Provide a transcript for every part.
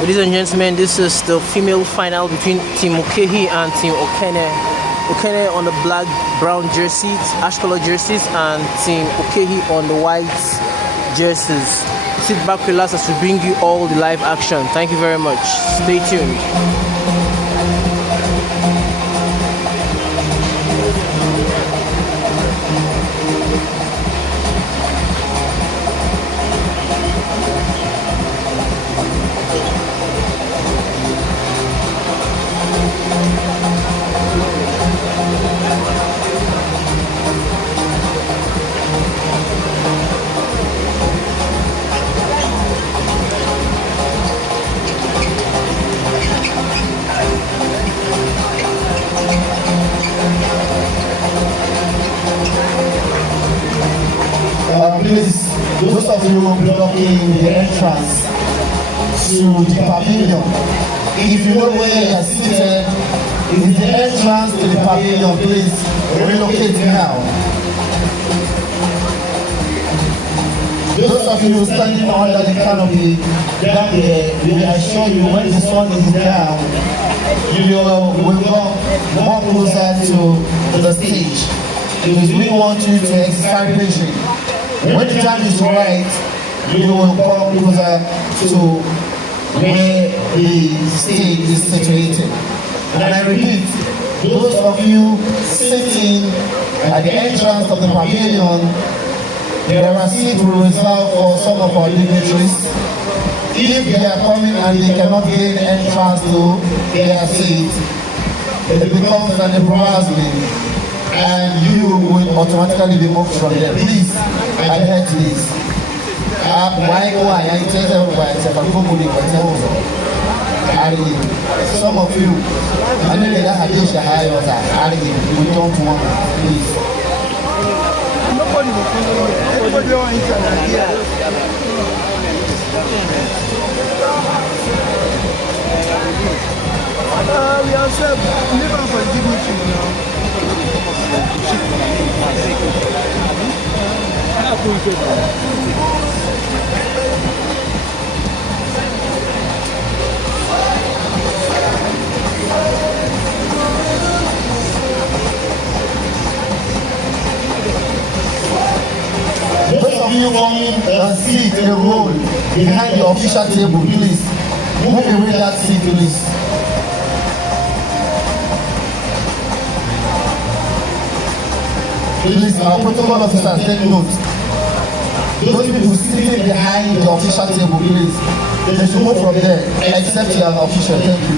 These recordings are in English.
Ladies and gentlemen, this is the female final between Team OKEHI and Team Okene. Okene on the black, brown jerseys, ash color jerseys, and Team OKEHI on the white jerseys. Sit back, relax as we bring you all the live action. Thank you very much. Stay tuned. Please, those of you blocking the entrance to the pavilion, if you know where you are seated, if the entrance to the pavilion, please relocate now. Those of you standing under the canopy down there, we assure you when the sun is down, you will go more closer to the stage, because we want you to exercise patience. When the time is right, you will come closer to where the stage is situated. And I repeat, those of you sitting at the entrance of the pavilion, there are seats reserved for some of our dignitaries. If they are coming and they cannot gain entrance to their seat, it becomes an embarrassment, and you will automatically be moved from there. Please adhere to this. Some of you, we don't want it. Please. We are living for dignity now. Those of you wanting a seat, a row behind the official table, please move away that seat, please. Please, our protocol officers, take note. Those people sitting behind the official table, please, they should move from there, except you are an official. Thank you.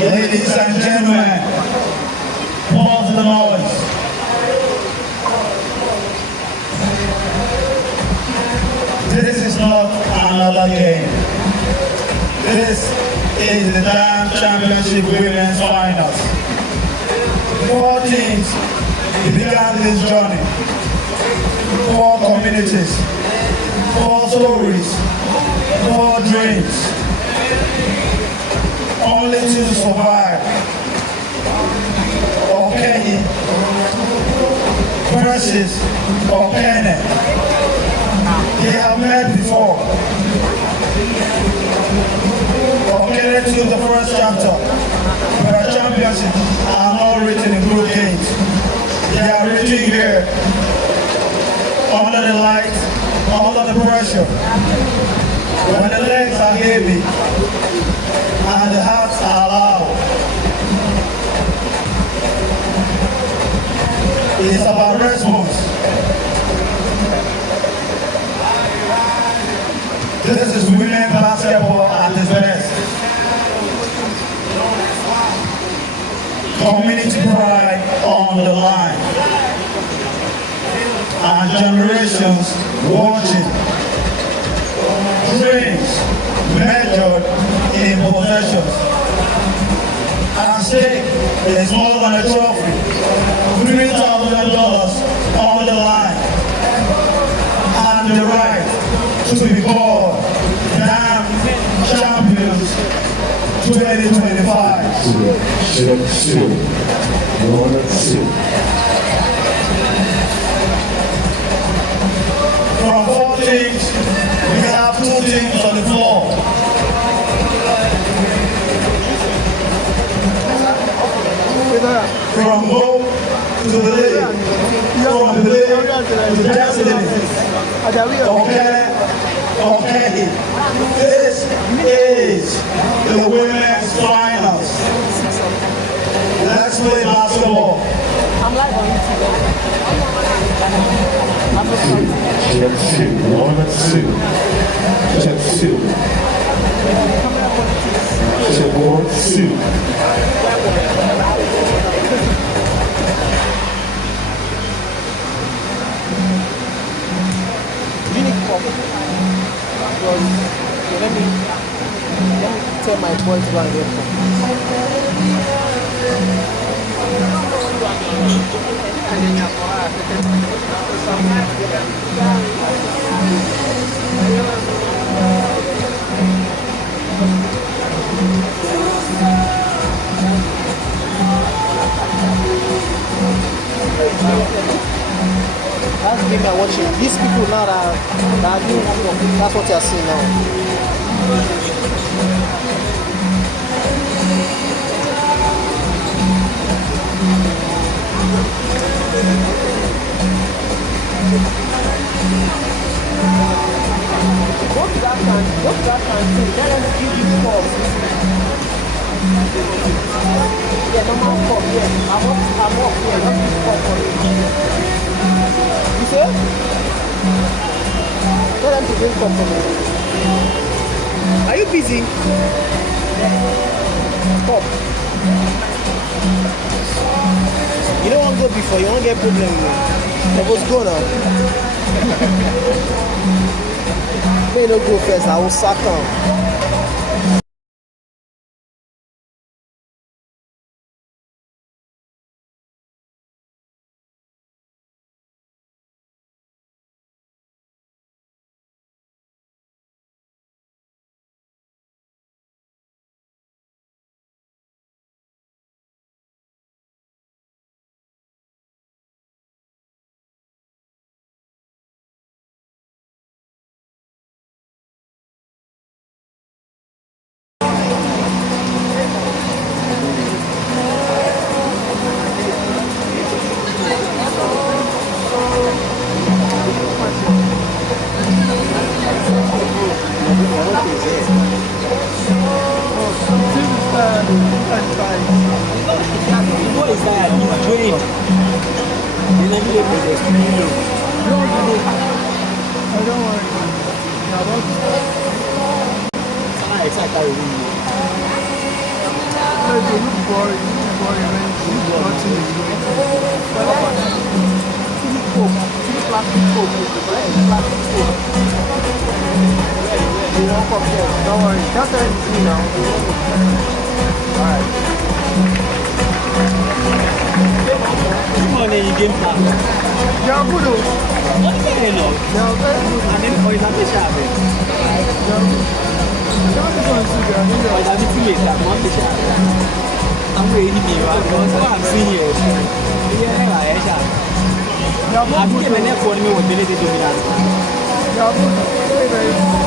Ladies and gentlemen, pause the noise. This is not another game. This is the Dam Championship Women's Finals. 4 teams began this journey. 4 communities 4 stories, 4 dreams, only to survive. OKEHI versus Okene. They have met before. Okene took the first chapter, but championships are not written in group games. They are written here, under the lights, under the pressure. When the legs are heavy and the hearts are loud. It's about response. This is women basketball at its best. Community pride on the line. And generations watching. Dreams measured in possessions. At stake is more than a trophy. $3,000 on the line. And the right to be called Damn Champions 2025. From 4 teams, we have 2 teams on the floor. From hope to believe, from belief to destiny. OKEHI. This is the women's finals. Let's play basketball. I'm live on YouTube. Check 2, 1 and 2. Check 2. Check 1, 2. Let me tell my boy to go and get That's the game I'm watching. These people now that are doing homework, that's what you're seeing now. Go to that canteen, let them give you cups. Yeah, normal cup, yeah. I'm up here, not this cup for you. You see? Tell them to drink cup for me. Are you busy? Cup. You don't want to go before, you won't get problem with me. But let's go now. May you not go first, I will sack down. What is that? Dream. You never live with this. I don't worry. It's like I really. No, you look boring. When nothing is going on. Plastic coke. You won't forget. Don't worry. That's what it's me now. Alright. Come on, then you game plan. Yeah, good. They are very good. And then for example, they are good. This one too, they are really good. I'm waiting here because what I'm seeing here is I'm going to never me with the lady dominant. They are good. Very, very good.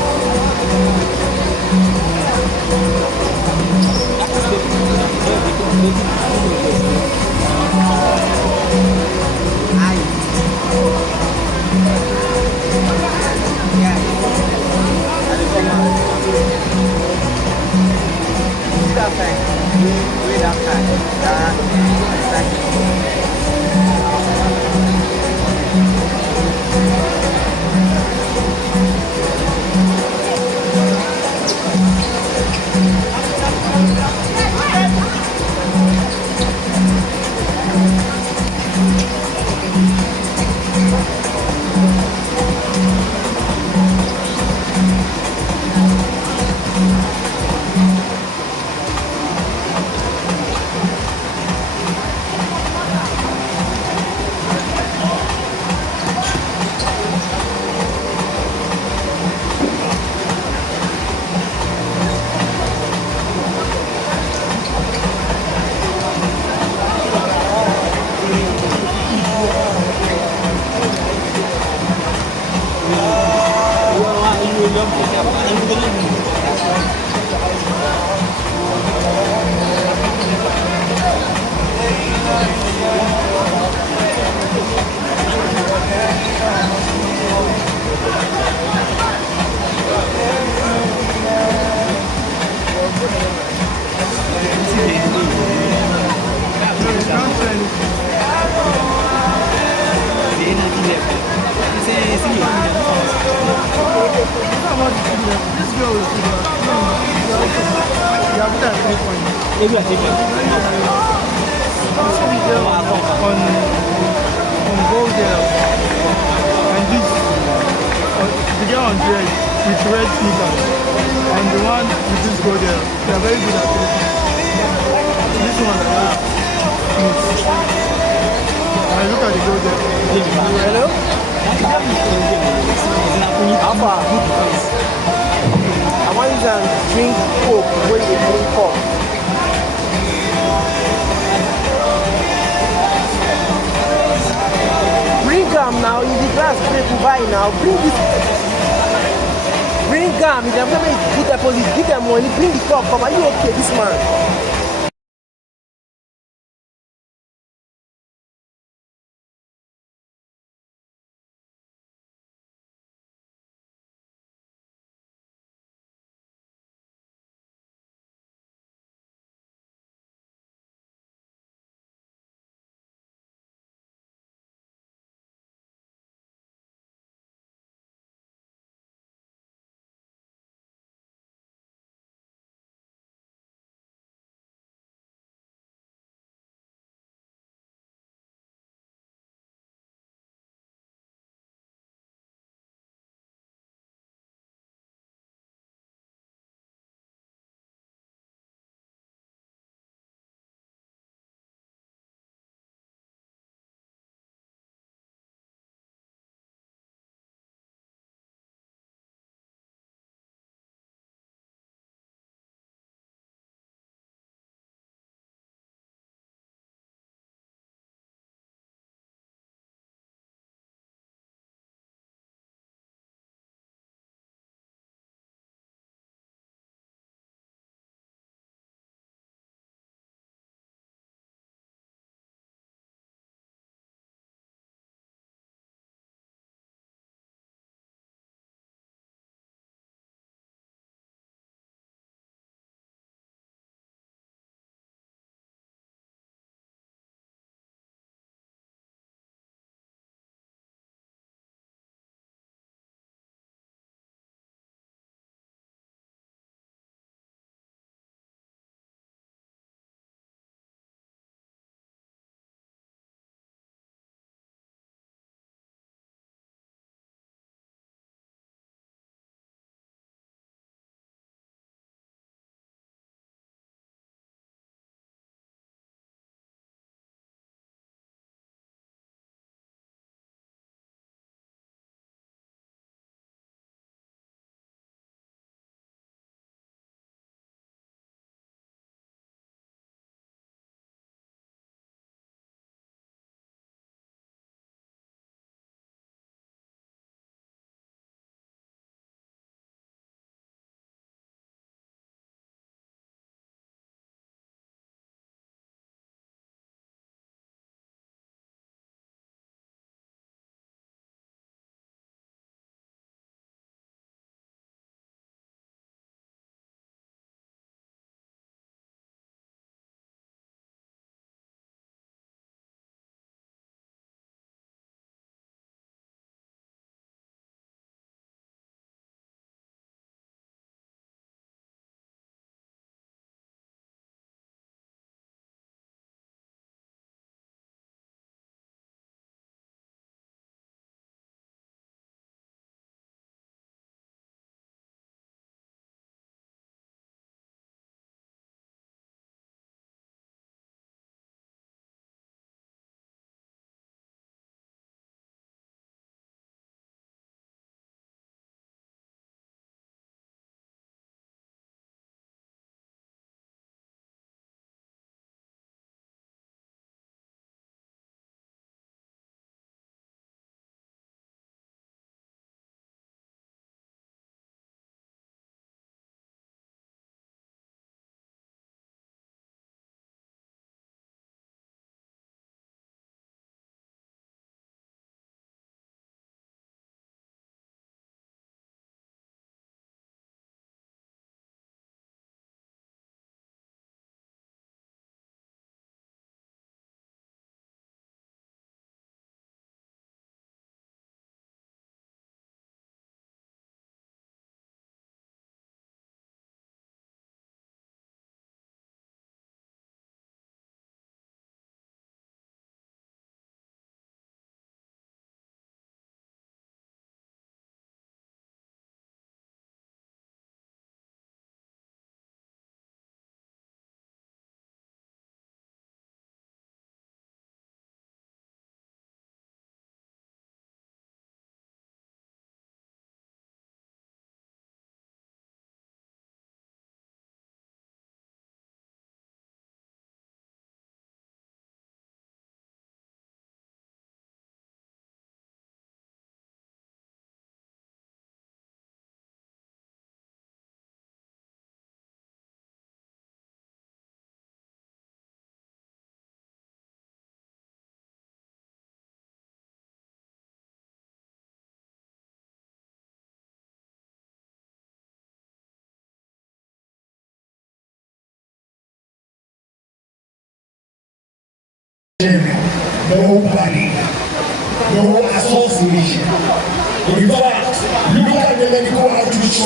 This girl is good. You have that 3 points. Maybe I take it. On gold there. And this, the girl on there with red sneakers. And the one with this gold there. They are very good at it. This one, and look at the gold there. Hello? How far? I want you to drink Coke when you drink Coke. Bring gum now, in the glass people buy now. Bring this. Bring gum, if they're going to put deposit, give them money, bring the cup. Come, are you okay, this man?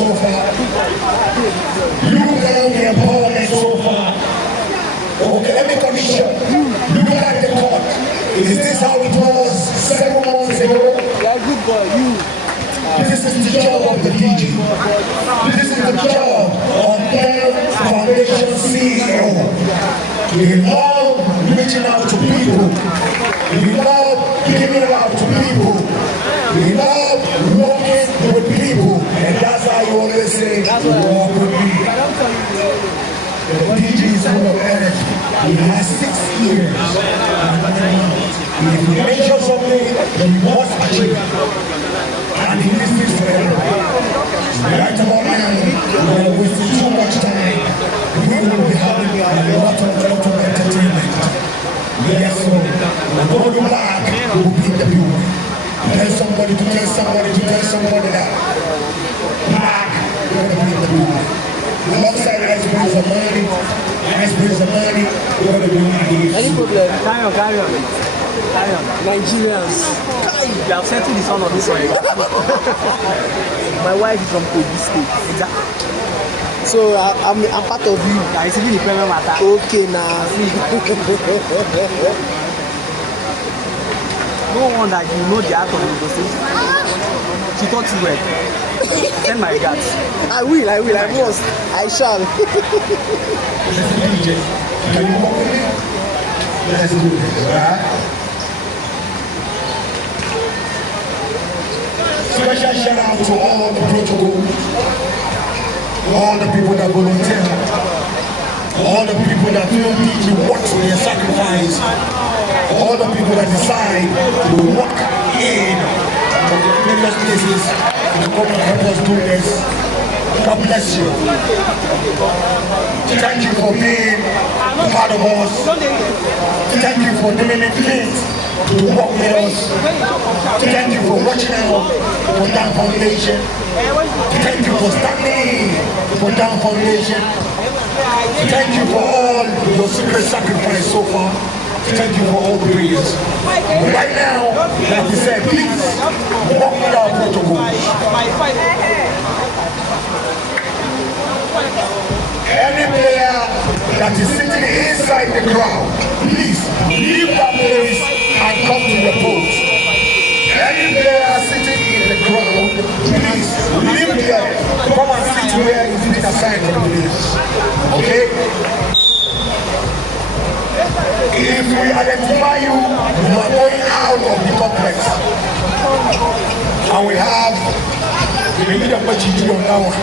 so far. Look at the empowerment so far. Okay, let me commission. Look at the court. Is this how it was 7 months ago? Yeah, good boy, you. This is the job of the DG. This is the job of the Foundation CEO. We love reaching out to people. We love giving out to people. We love working with people. And that's how you always say, walk with me. The DG is full of energy. He has 6 years. If you measure something, he must achieve. And he listens to everybody. Right about now, we are wasting too much time. We will be having a lot of entertainment. Yes, so the body black will beat the people. Tell somebody to tell somebody to tell somebody that. Black will beat the people. Alongside Ice brings the money, Ice brings the money, we're going to be winning. Any problem? Carry on. Nigerians, you have settled this one on this one. My wife is from Kogi State. Exactly. So I'm part of you. I see the premier matter. Okay, now. No wonder you know the act of the conversation. She taught you well. Send my regards. I will. I must. I shall. Can you walk with me? Let's do this, right? Special shout out to all the protocol, all the people that volunteer, all the people that feel deeply works with their sacrifice, all the people that decide to walk in various places to come and help us do this. God bless you. Thank you for being part of us. Thank you for doing it fit to walk with us. Thank you for watching out for Down Foundation. Thank you for standing for Down Foundation. Thank you for all your secret sacrifice so far. Thank you for all the prayers. Right now, like we said, please walk with our protocol. Any player that is sitting inside the crowd, please leave that place and come to your post. Any player sitting in the crowd, please leave there. Come and sit where is being assigned to the place. Okay? If we identify you, you are going out of the complex. And we have the leader of the on that one.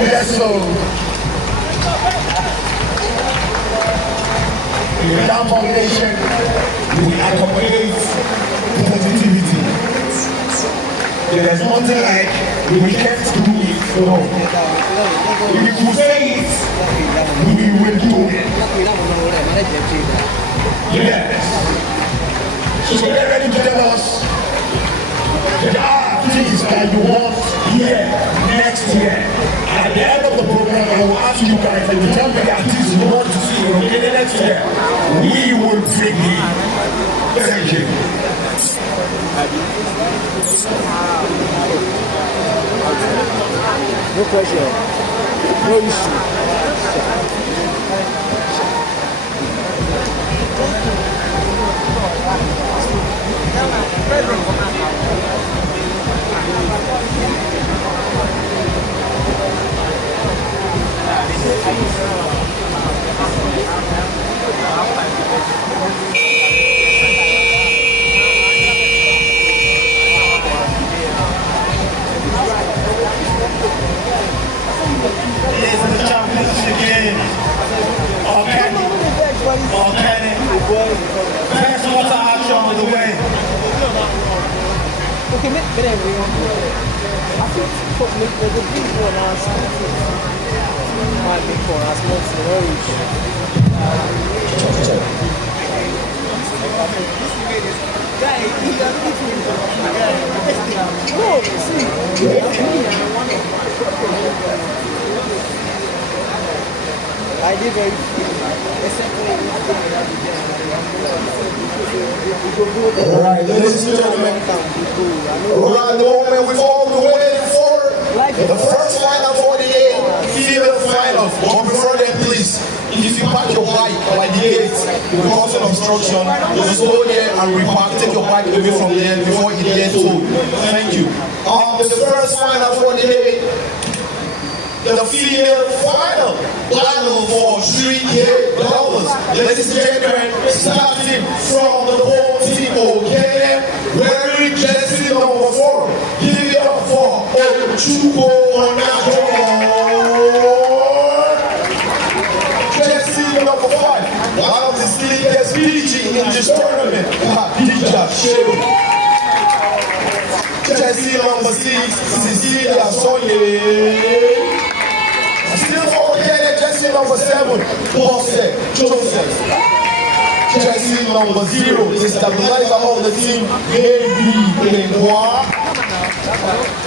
Yes, so in Down Foundation, we accommodate positivity. There is nothing like we can't do it alone. If we say it, we will do it. Yes. So get ready to tell us there are things that you want here, next year. At the end of the program, I will ask you guys, if you tell me the artists you want to see in Okene next year, we will bring you. Thank you. No pressure. No issue. This is the championship game. Okene. First water action on the way. Okay, I think there's a big one as my big one as much I did very Alright, ladies and gentlemen, around the moment we've all been waiting for, the first final for the female finals. But before that, please, if you park your bike by the gate, because of obstruction, just go there and repark, take your bike away from there before it gets towed. Thank you. The first final for the day, the female final battle for $3,000. Ladies and gentlemen, starting from the home team, Okene, wearing jersey number 4. Give it up for Ochuko Onajo. Jersey number 5, one of the slickest PG in this tournament, Khadija Shehu. Jersey number 6, Cecilia Soye. Still for Okene, jersey number 7, Bosse Joseph. Jersey number 0 is the stabilizer of the team, Baby Lenoir.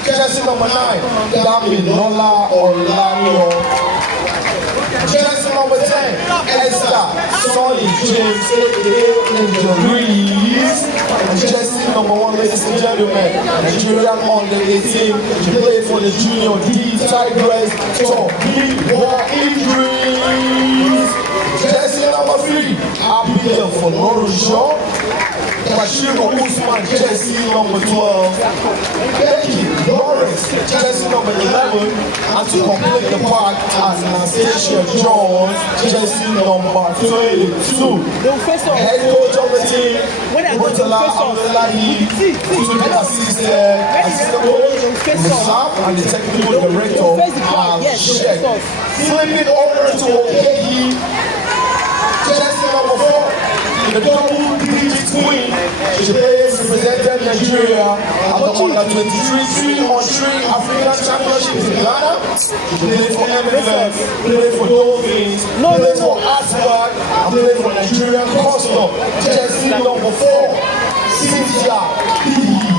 Jersey number 9, Damilola Orlando. Jersey number 10, Esther Sonny James, aka Angel Reese. And jersey number 1, ladies and gentlemen, Nigerian under 18. She played for the Junior D Tigress. So, big war injuries. Jersey number 3, Abigail for Norushaw. Bashiro Usman, jersey number 12. Becky Lawrence, jersey number 11. And to complete the pack, Anastasia Jones, jersey number 22. Head coach of the team, Murtala Abdullahi, to the assistant coach, Musab, and the technical director, Al-Sheikh. Flipping over to OKEHI, jersey number 4. The double-digit queen, she represented Nigeria at the under 23 3-on-3 African Championships in Ghana. She played for MFF, played for Dolphins, played for Asgard, and played for Nigerian Custom. Jersey number 4, Cynthia Lee.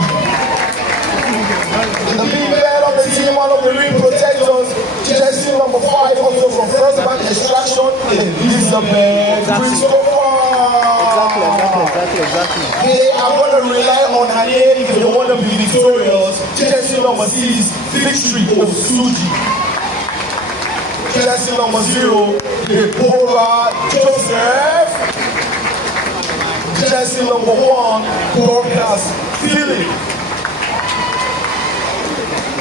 The big man of the team, one of the ring protectors, jersey number 5, also from First Bank Extraction, Elizabeth Christopher. Exactly. They are going to rely on her name if they want to be victorious. Jersey number 6, Victory Osuji. Jersey number 0, Deborah Joseph. Jersey number 1, Dorcas Philip.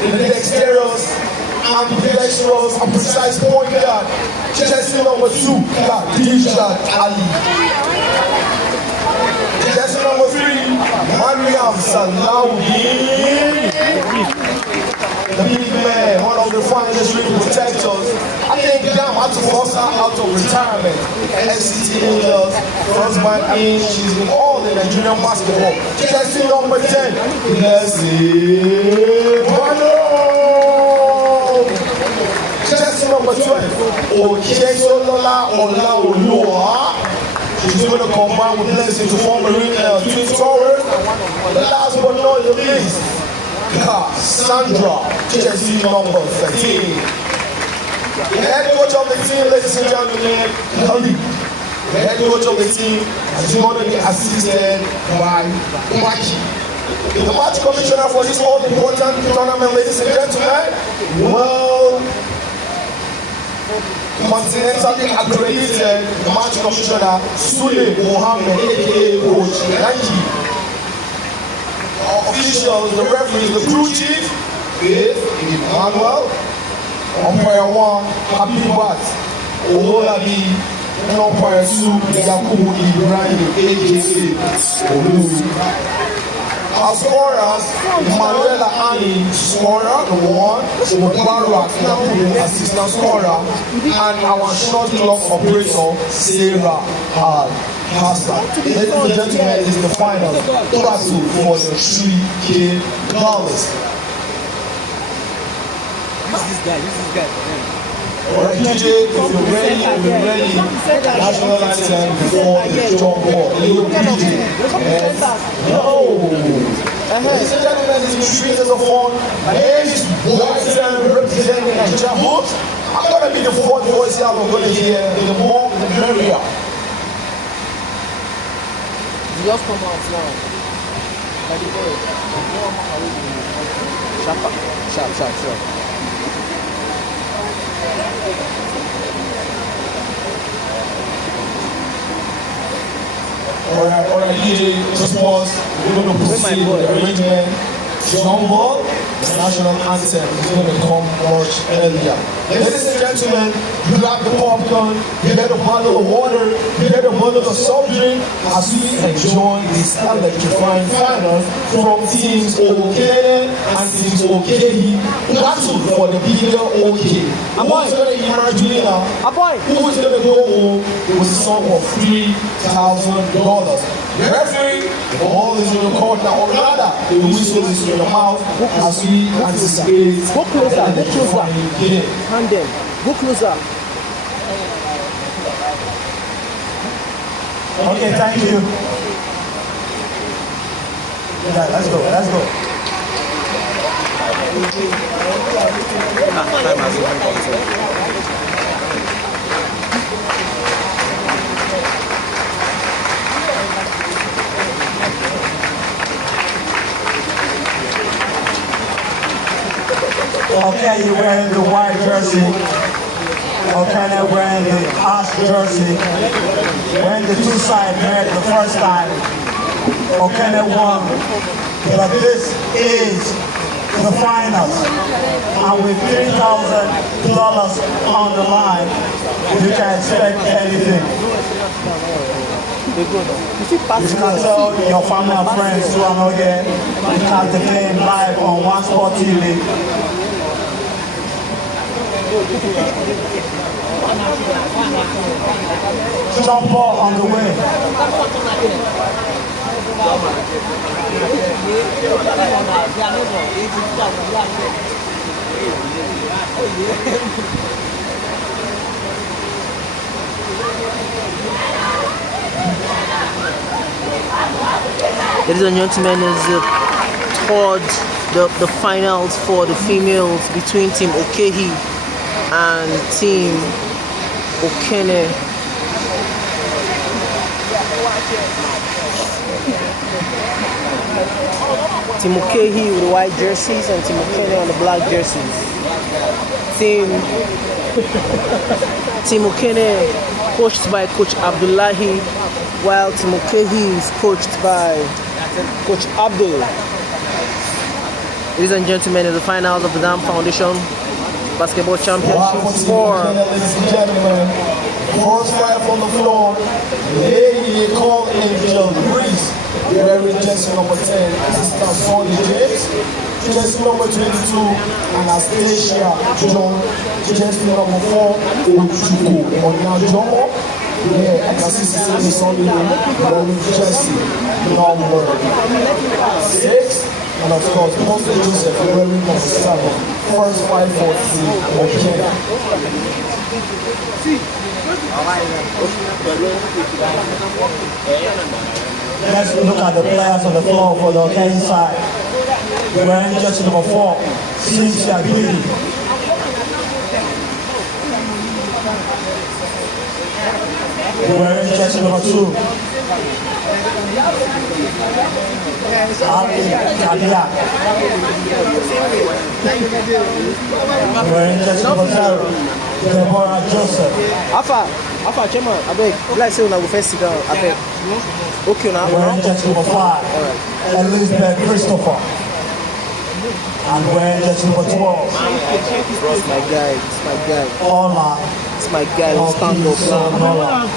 The dexterous, ambidextrous, and precise point guard. Jersey number 2, Khadija Ali. Jersey number 3, Mariam Salahuddin. The big man, one of the finest ring protectors. I think Dam had to force her out of retirement. NCT Angels, first man in, she's in all the Nigerian basketball. Jersey number 10, Leslie Mano. Jersey number 12, Okesolola Olaoluwa. She's going to combine with Leslie to form a twin towers. Last but not the least, Cassandra, jersey number 13. The head coach of the team, ladies and gentlemen, Khalid. The head coach of the team is going to be assisted by Maki. The match commissioner for this all important tournament, ladies and gentlemen, well, continentally accredited match commissioner Sule Mohammed, aka Coach Nike. Officials, the referees, the crew chief, Faith Emmanuel, umpire 1, Happy Bat, Ololabi, and umpire 2, Yakubu Ibrahim, aka Olu. Our scorers, Manuela Ani, scorer, number 1, Mubarak Nakubu, assistant scorer, and our shot clock operator, Sarah Hassan. Ladies and gentlemen, this is the final battle for the $3,000. This guy. Alright, DJ, if you're ready, national anthem before the drum ball. Little DJ. Ladies and gentlemen, this is 3 years of fun. My name is Boyson, representing Nigeria. I'm going to be the fourth voice that we're going to hear. The more, the merrier. Just come out now. By the way, sharp. Alright, DJ, just pause. We're going to proceed with the arrangement. Jumbo, the national anthem is going to come much earlier. Ladies and gentlemen, grab the popcorn, you get a bottle of water, you get a bottle of soft drink as we enjoy this electrifying final from teams Okene and teams OKEHI. Battle for the bigger OK. And who's going to emerge winner? Who is going to go home with a sum of $3,000? The referee, the ball is in your court now, or rather, the whistle is in your mouth as we anticipate. Go closer. Hand them. Go closer. Okay, thank you. Yeah, let's go. Okay, you're wearing the white jersey. Okene wearing the ash jersey. When the two sides met the first time, Okene won. But this is the finals. And with $3,000 on the line, you can expect anything. You can tell your family and friends who are not here, you catch the game live on One Sport TV. Jump ball on the way. Ladies and gentlemen, is the finals for the females between Team OKEHI and Team Okene. Team OKEHI with the white jerseys and Team Okene on the black jerseys. Team Okene coached by Coach Abdullahi, while Team OKEHI is coached by Coach Abdul. Ladies and gentlemen, in the finals of the Dam Foundation Basketball Championships for ladies and gentlemen, first fight on the floor, lady called Angel Reese, wearing jersey number 10, Sister Sonny James, jersey number 22, Anastasia John, jersey number 4, Ochuku Onyajomo. Yeah, I can see Sister Sonny wearing jersey number 6. And of course, Pastor Joseph wearing number 7. First fight for Team Okene. Let's look at the players on the floor for the Okene side. Wearing jersey number 4, Cynthia Beauty. Wearing jersey number 2, Kadia. Wearing jersey number 0, Deborah Joseph. Alpha, Chairman, I beg. Like say when I go first sit down, I beg. Okay now. Wearing jersey number 5, Elizabeth Christopher. And wearing jersey number 12, It's my guy. Ola. It's my guy. Let's stand up now.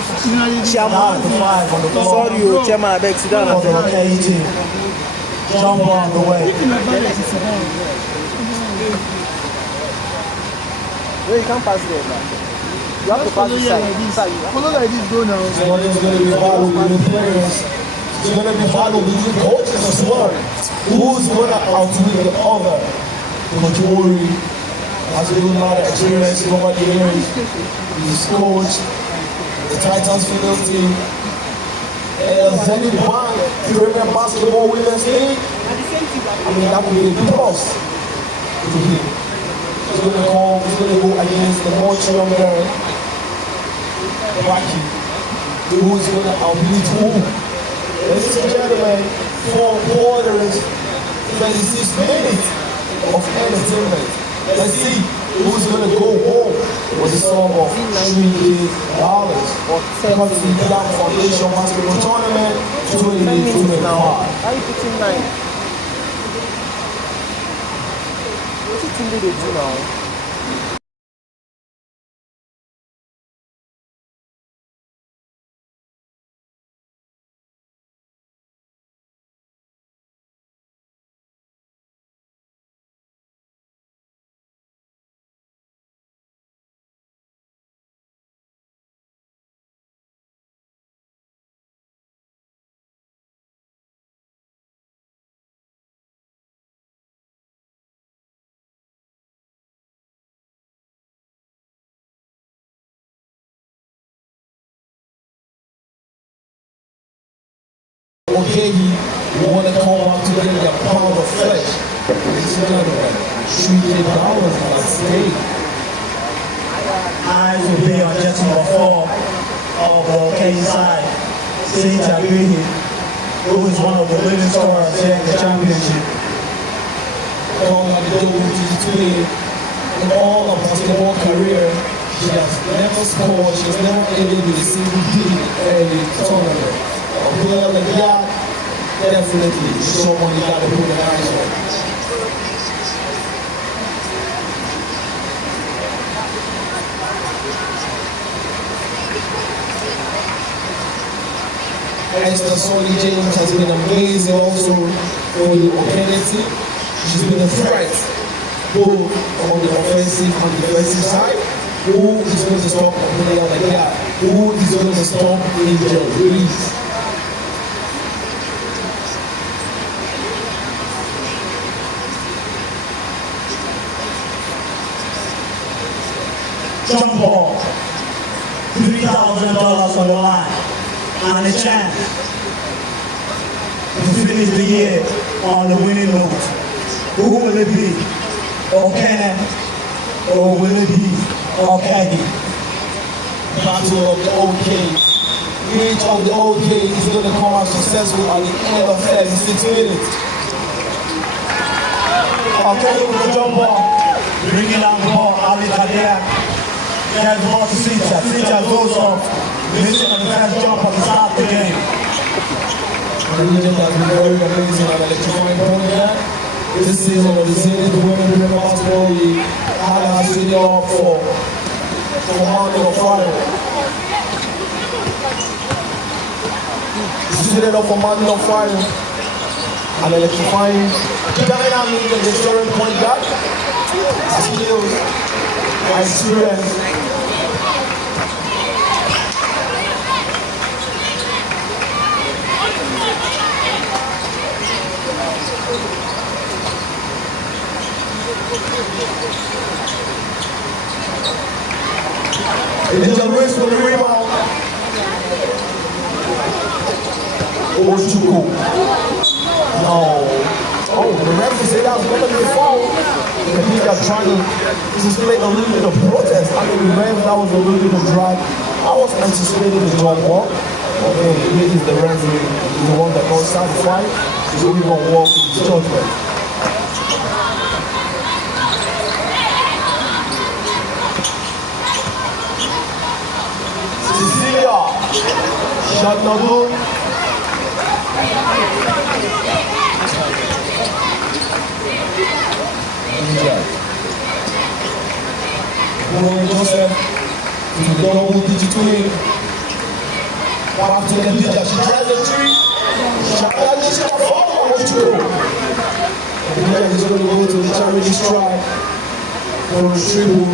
Chairman. The 5 on the floor. Sorry, Chairman, I beg. Sit down. For the OKEHI team. Jumbo on the way. Wait, you can't pass there, man. You have to pass this side. Follow like this, go now. It's going to be battle between players. It's going to be battle between coaches as well. Who's going to outwit the other? Coach Ori has a lot of experience over the years. He's coached the Titans female team. And Zenit Bank, Premier Basketball Women's League. I mean, that would be a plus to him. He's going to go against the much younger Waki, who is going to outbeat who? Ladies and gentlemen, 4 quarters, 26 minutes of entertainment. Let's see who's going to go home with the sum of $3 comes to the Black Foundation Basketball Tournament 2025. How you putting 9? What's the thing they do now? OKEHI, we want to come out to get their pound of flesh. Ladies and gentlemen, $3 at stake. Eyes will be on just number 4 of the OKEHI side, Okene, who is one of the leading scorers here in the championship. Come at the WT2 in all of basketball career, she has never scored, she has never ended with a single digit in the tournament. A player like that, definitely someone you got to put an eyes on. Esther Solly James has been amazing also for the Okene team. She's been a threat both on the offensive and defensive side. Who is going to stop a player like that? Who is going to stop Angel Reese? Jump ball, $3,000 on the line, and a chance to finish the year on the winning note. Who will it be? Okene, or will it be OKEHI? Battle of the OK. Each of the OK is going to come out successful at the end of 36 minutes. OKEHI with the jump ball, bringing down the ball, Ali Kadia. There's the ball to Sincha. Sincha goes off, missing the first jump at the start of the game. The region has been very amazing and electrifying program. This season of the series, the Women Basketball League had us sitting up for Mountain of Fire. Sitting up for Mountain of Fire. An electrifying, dynamic and destroying point guard. Skills, experience. It's a race for the rebound. Ochuku. No. Oh, the referee said that was going to be a foul. I think they're trying to display a little bit of protest. I mean, the ref, that was a little bit of drag. I was anticipating the jump ball. Okay, this is the referee. He's the one that goes start the fight. So we're going to walk with his judgment. Shot no good. Warren Joseph to the double digit win. Back to the leader. She tries the three. Shot. Oh, what you do? The leader is going to go to the charity strike for a dribble.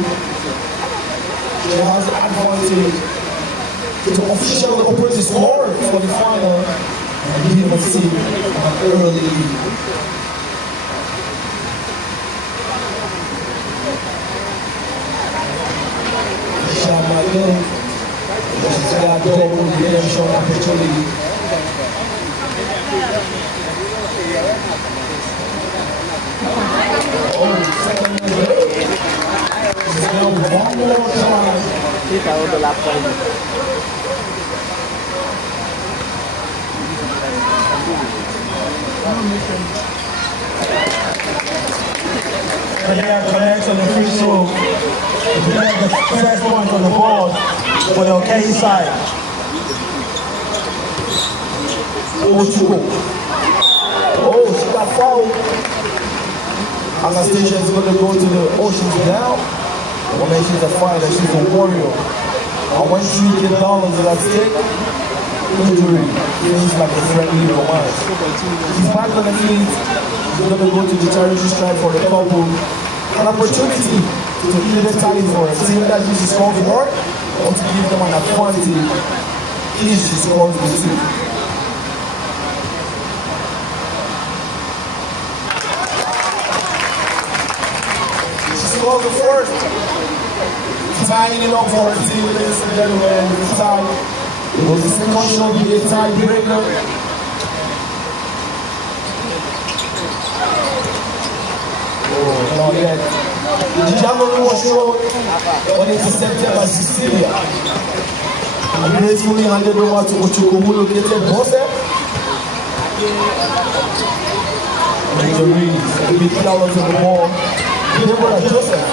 She has the advantage to officially open the score for the final and give him a team an early lead. Shot my gun. She's got double redemption opportunity. Oh, second number. She's now 1 more think I want the last time. Okene connects on the free throw. The first point on the board for the OKEHI side. Oh, she got fouled. Anastasia is going to go to the oceans now. When she's a fighter, she's a warrior. And when $3 million is at stake, injury feels like a friendly romance. She's back on the feet. She's going to go to the charity stripe for the couple. An opportunity to either tally for a team that she scores for or to give them an advantage if she scores the two. The first, tying it up for a team, ladies and gentlemen. This time, it was the second shot, be a tiebreaker. Oh, not yet. The javelin was short, but intercepted by Cecilia. And gracefully handed over to Ochuko, who located Bose. And the rings, the big flowers on the ball. Joseph.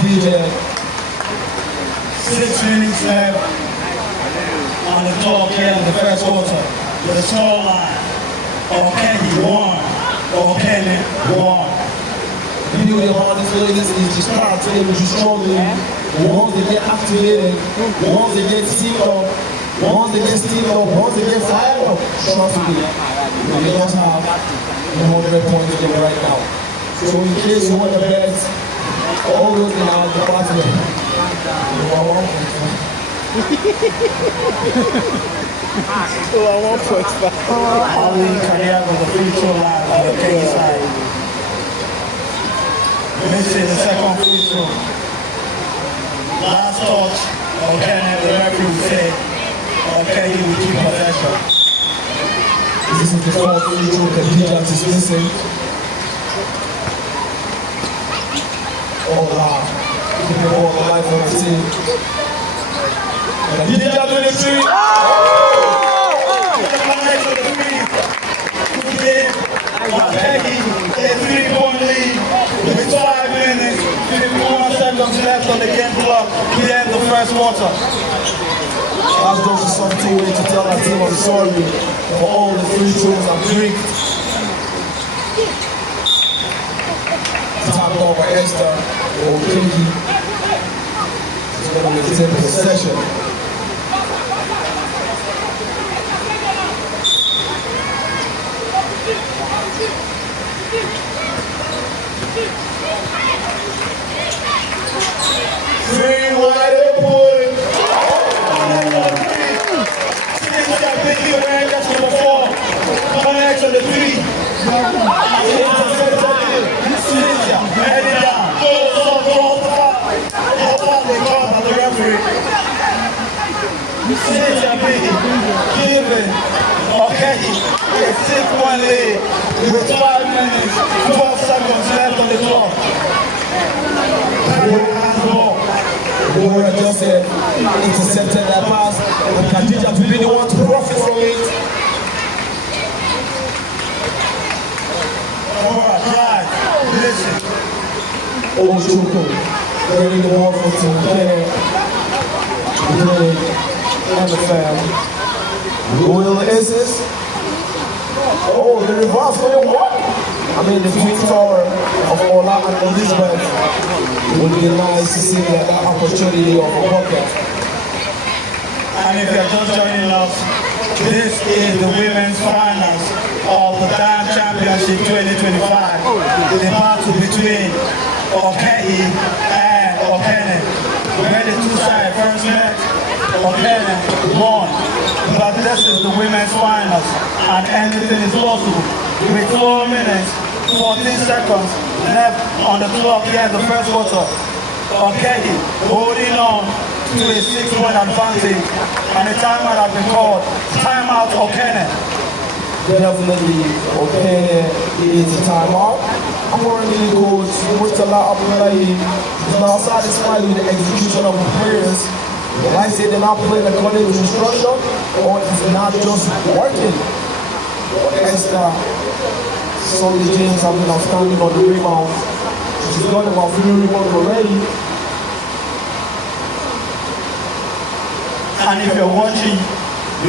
BJ, 6 minutes left on the clock here in the first quarter. With a score line, OKEHI 1, Okene 1. You know the hardest way this is to start today when you're struggling. Once they get activated, once they get steamed up, once they get fired up, trust me, they don't have 100 points in them right now. So in case you want to bet, all those in our department, Ali Kariago, the free throw line on the OKEHI side. Missing the second free throw. Last touch, Okene, the referee will say, OKEHI will keep possession. this is the fourth free throw that Khadija is missing. Oh wow, keep the ball alive for the team. Khadija doing the three. OKEHI, a 3-point lead with 5 minutes, 51 seconds left on the game clock here in the first quarter. That's just a subtle way to tell our team I'm sorry for all the free throws I've drinked. Top over Esther, OKEHI. She's going to maintain possession. Three wide open. Connects on the three. Headed down. They call on the referee. Given OKEHI a 6-point lead with 5 minutes, 12 seconds left on the clock. Laura Joseph intercepted that pass, and Khadija to be the one to profit from it. Alright, listen. Ochuko getting the ball from Team Okene. And the fam. Royal Aces. Oh, the reverse for the what? I mean, the twin tower of Ola and Elizabeth would be nice to see that opportunity of a bucket. And if you're just joining us, this is the women's finals of the Dan Championship 2025. The battle between OKEHI and Okene. Where the two sides first met, Okene won. But this is the women's finals, and anything is possible. With 4 minutes, 14 seconds left on the clock here in the first quarter. OKEHI holding on to a 6-point advantage, and a timeout has been called. Timeout Okene. Definitely, Okene is a timeout. Apparently, coach, with a lot of playing, is not satisfied with the execution of the players. Like I said, they're not playing according to instruction, or it's not just working. Esther, Sonny James have been outstanding on the rebound. She's got about 3 rebounds already. And if you're watching,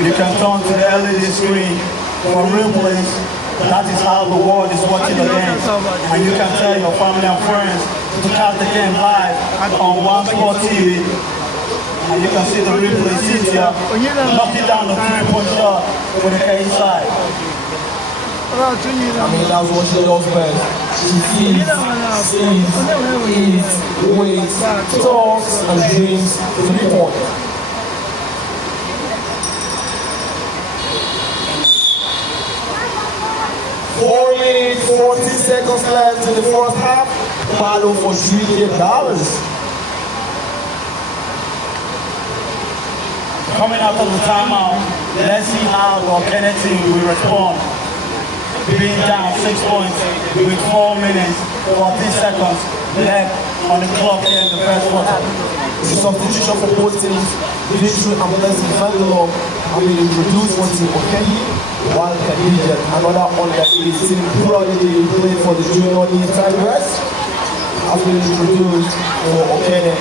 you can turn to the LED screen for replays. That is how the world is watching the game. And you can tell your family and friends to catch the game live on One Sport TV. And you can see the replay. Cynthia knocking down the 3-point shot with the OKEHI side. I mean, that's what she does best. She sees, eats, waits, talks, and dreams 3 points. 4 minutes, 40 seconds left in the first half. Battle for $3K. Coming out of the timeout, let's see how the Okene team will respond. Being down 6 points with 4 minutes, 14 seconds left on the clock here in the first quarter. It's a substitution for both teams. Victory and Blessing Fendelon have been introduced for Team OKEHI, while Khadija, another under 18 prodigy playing for the Junior League Tigers, has been introduced for Okene,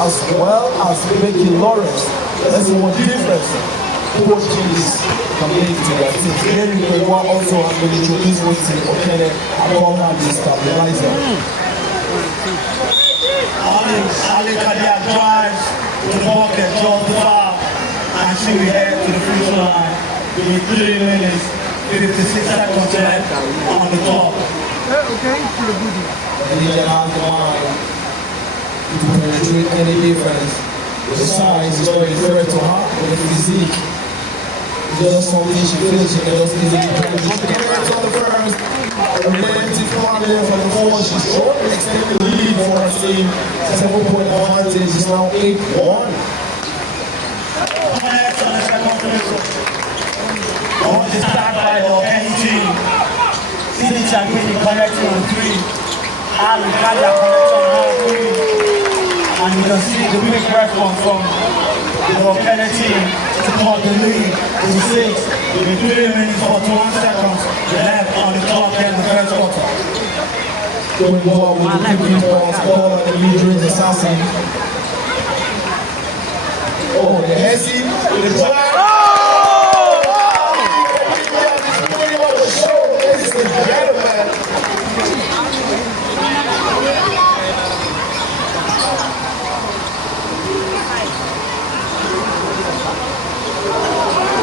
as well as Becky Lawrence. Let's see what difference coaches can make to their teams. Gary Kwewa also has been introduced for Team OKene, along with the stabilizer. Ali Kadia drives to the bucket, draws the foul, and she will head to the free throw line with 3 minutes, 56 seconds left on the clock. Khadija has the mind to penetrate any defense. The size is not a threat to her, but the physique is just something she feels she can just easily penetrate. Comments on the first, a relative partner from the four, she's short, extending the lead for her team. 7-point advantage is now 8-1. Next on the second quarter, I want to start by the OKEHI team. Cindy Chagwini connecting on 3. Ali Kadia connecting on all 3. And you can see the quick response from the Okene team to cut the lead to 6 with 3 minutes 41 seconds left on the clock in the first quarter. Going ball with the quick response, ball on the mid-range assassin. Oh, the Hesse, the drive. Ladies and gentlemen.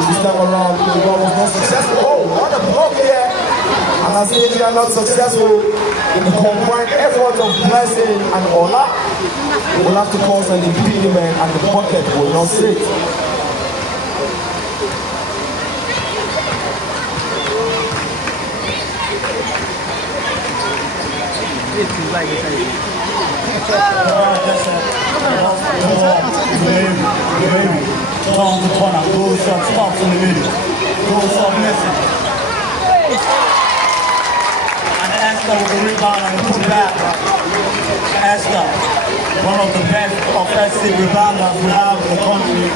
This time around, the ball was not successful. Oh, what a block here. And as if they are not successful in the combined effort of Blessing and Ola, they will have to cause an impediment and the bucket will not sit. Turn the corner, goal shot, stops in the middle. Goal shot missing. And Esther with the rebound and the putback. Esther, one of the best offensive rebounders we have in the country.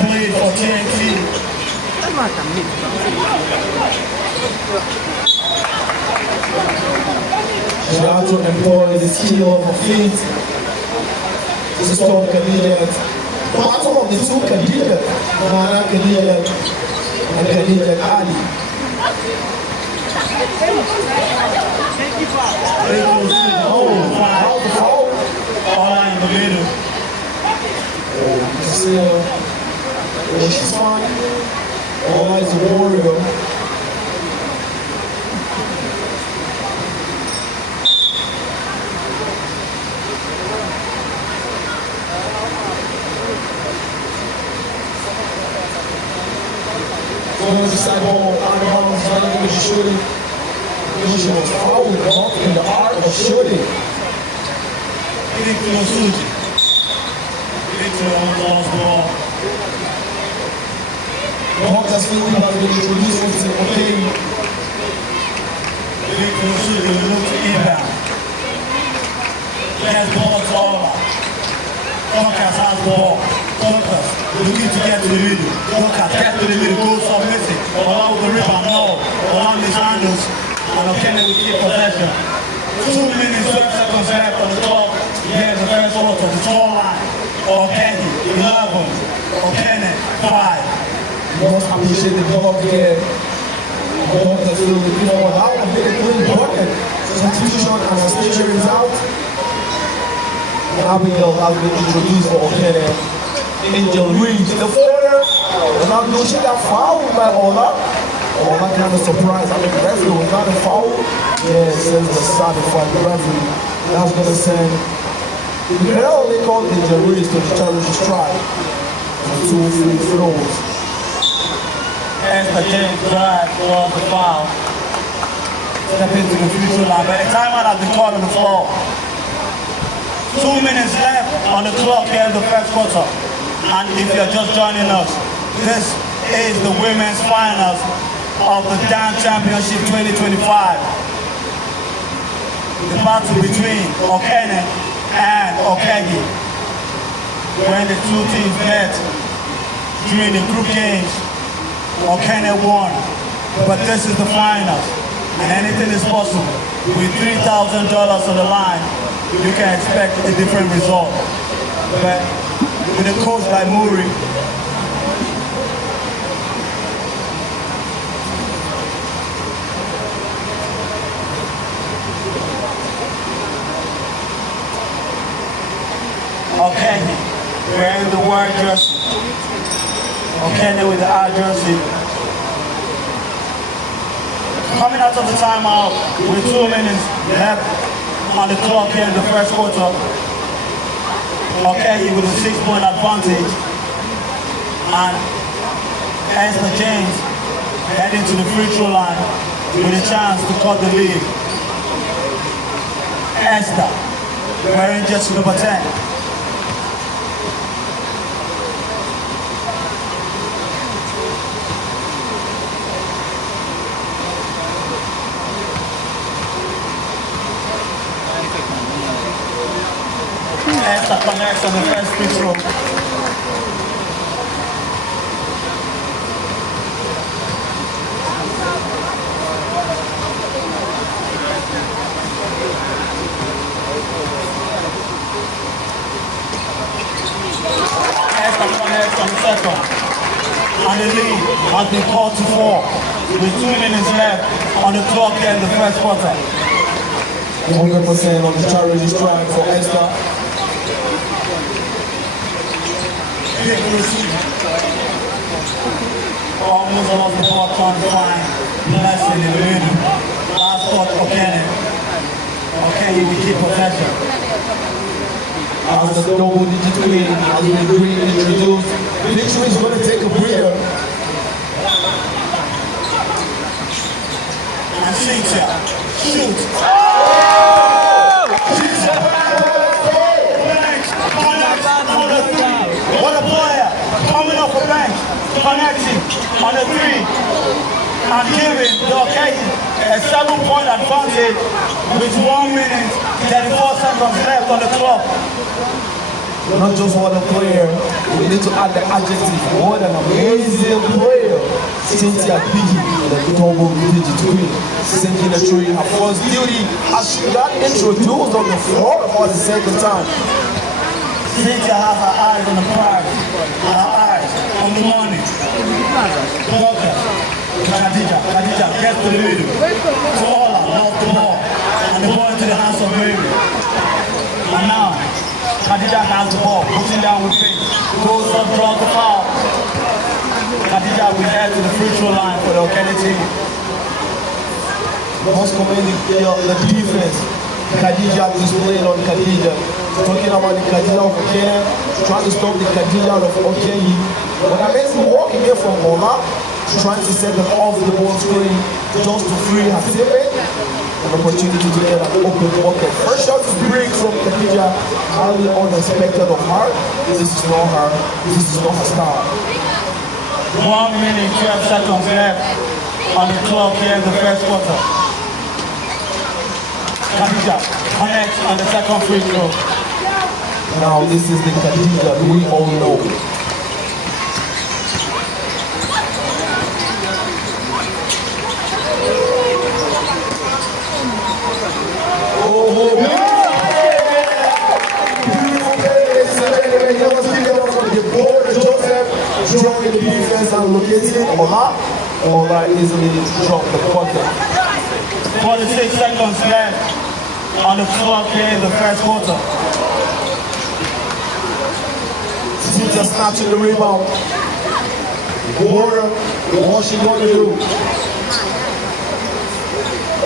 Played for TNT. She had to employ the skill of her feet. This is called Khadija. Bottom of the 2 Khadija, Nana Khadija and Khadija Ali. Oh, foul, the foul. All in the middle. Oh, you see her. Oh, she's fine. Oh, it's a warrior. Going to side ball, out of bounds, trying to finish shooting. She was fouled off in the art of shooting. Victor Suji. Victor lost the ball. The Hunters field has been introduced to Team OKEHI. Victor Suji will look to inbound. He has the ball to Ola. Hunters has the ball. Hunters looking to get to the middle. Hunters gets to the middle, goes submissive. Ola with the rebound, no. Ola mishandles. And Okene will keep possession. 2 minutes, 12 seconds left on the clock. Here's the first quarter, the scoreline. OKEHI 11, Okene 5. Most appreciate the dog here. The Hunters field, you know what, that was really important. Substitution and Anastasia is out. And Abigail has been introduced for Okene. Angel Reed in the corner. And now she got fouled by Ola. Ola kind of surprised. I mean, the referee was not a foul. Yeah, it says the starting for the referee. That's going to send the girl they called Angel Reed to the challenge strike. For 2 free throws. As the James drive was the foul. Step into the future line. But the timeout has been called on the floor. 2 minutes left on the clock here in the first quarter. And if you're just joining us, this is the women's finals of the Dan Championship 2025. The battle between Okene and OKEHI. When the two teams met during the group games, Okene won. But this is the finals, and anything is possible. With $3,000 on the line, you can expect a different result. But with a coach like Muri, OKEHI wearing the white jersey, Okene with the eye jersey. Coming out of the timeout with 2 minutes left on the clock here in the first quarter. OKEHI with a 6-point advantage. And Esther James heading to the free throw line with a chance to cut the lead. Esther wearing jersey number 10. Esther connects on the first free throw. Esther connects on the second. And the lead has been called to 4 with 2 minutes left on the clock here in the first quarter. 100% on the charity strike for Esther. Almost lost the ball, trying to find blessing in the middle. Last thought, Okene. OKEHI will keep possession. As the double-digit win has been introduced, Victory is going to take a breather. And Cynthia, shoot. What a player, coming off a bench, connecting on a 3, and giving the OKEHI a 7-point advantage with 1 minute, 34 seconds left on the clock. Not just what a player, we need to add the adjective, what an amazing player. Cynthia Biggie, the double-digit win, sinking the tree, her first duty as she got introduced on the floor for the second time. Cynthia has her eyes on the prize, and her eyes on the money. Focus. Khadija gets to the middle. Ola lost the ball, and the ball into the hands of Mary. And now, Khadija has the ball, pushing down with pace. Goes up, draws the foul. Khadija will head to the free throw line for the Okene team. Most commending the defense. Khadija is playing on Khadija. Talking about the Khadija of Okene, trying to stop the Khadija of OKEHI. But amazing walking here from Ola, trying to set them off the ball screen just to free her teammate. an opportunity to get an open bucket. First shot is break from Khadija, highly unexpected of her. This is not her. This is not her style. 1 minute, 12 seconds left on the clock here in the first quarter. Khadija connects on the second free throw. Now this is the Khadija that we all know. Drawing the defense and locating Oha easily dropped the bucket. 46 seconds left on the clock here in the first quarter. Sita snatching the rebound. Water, what's she gonna do?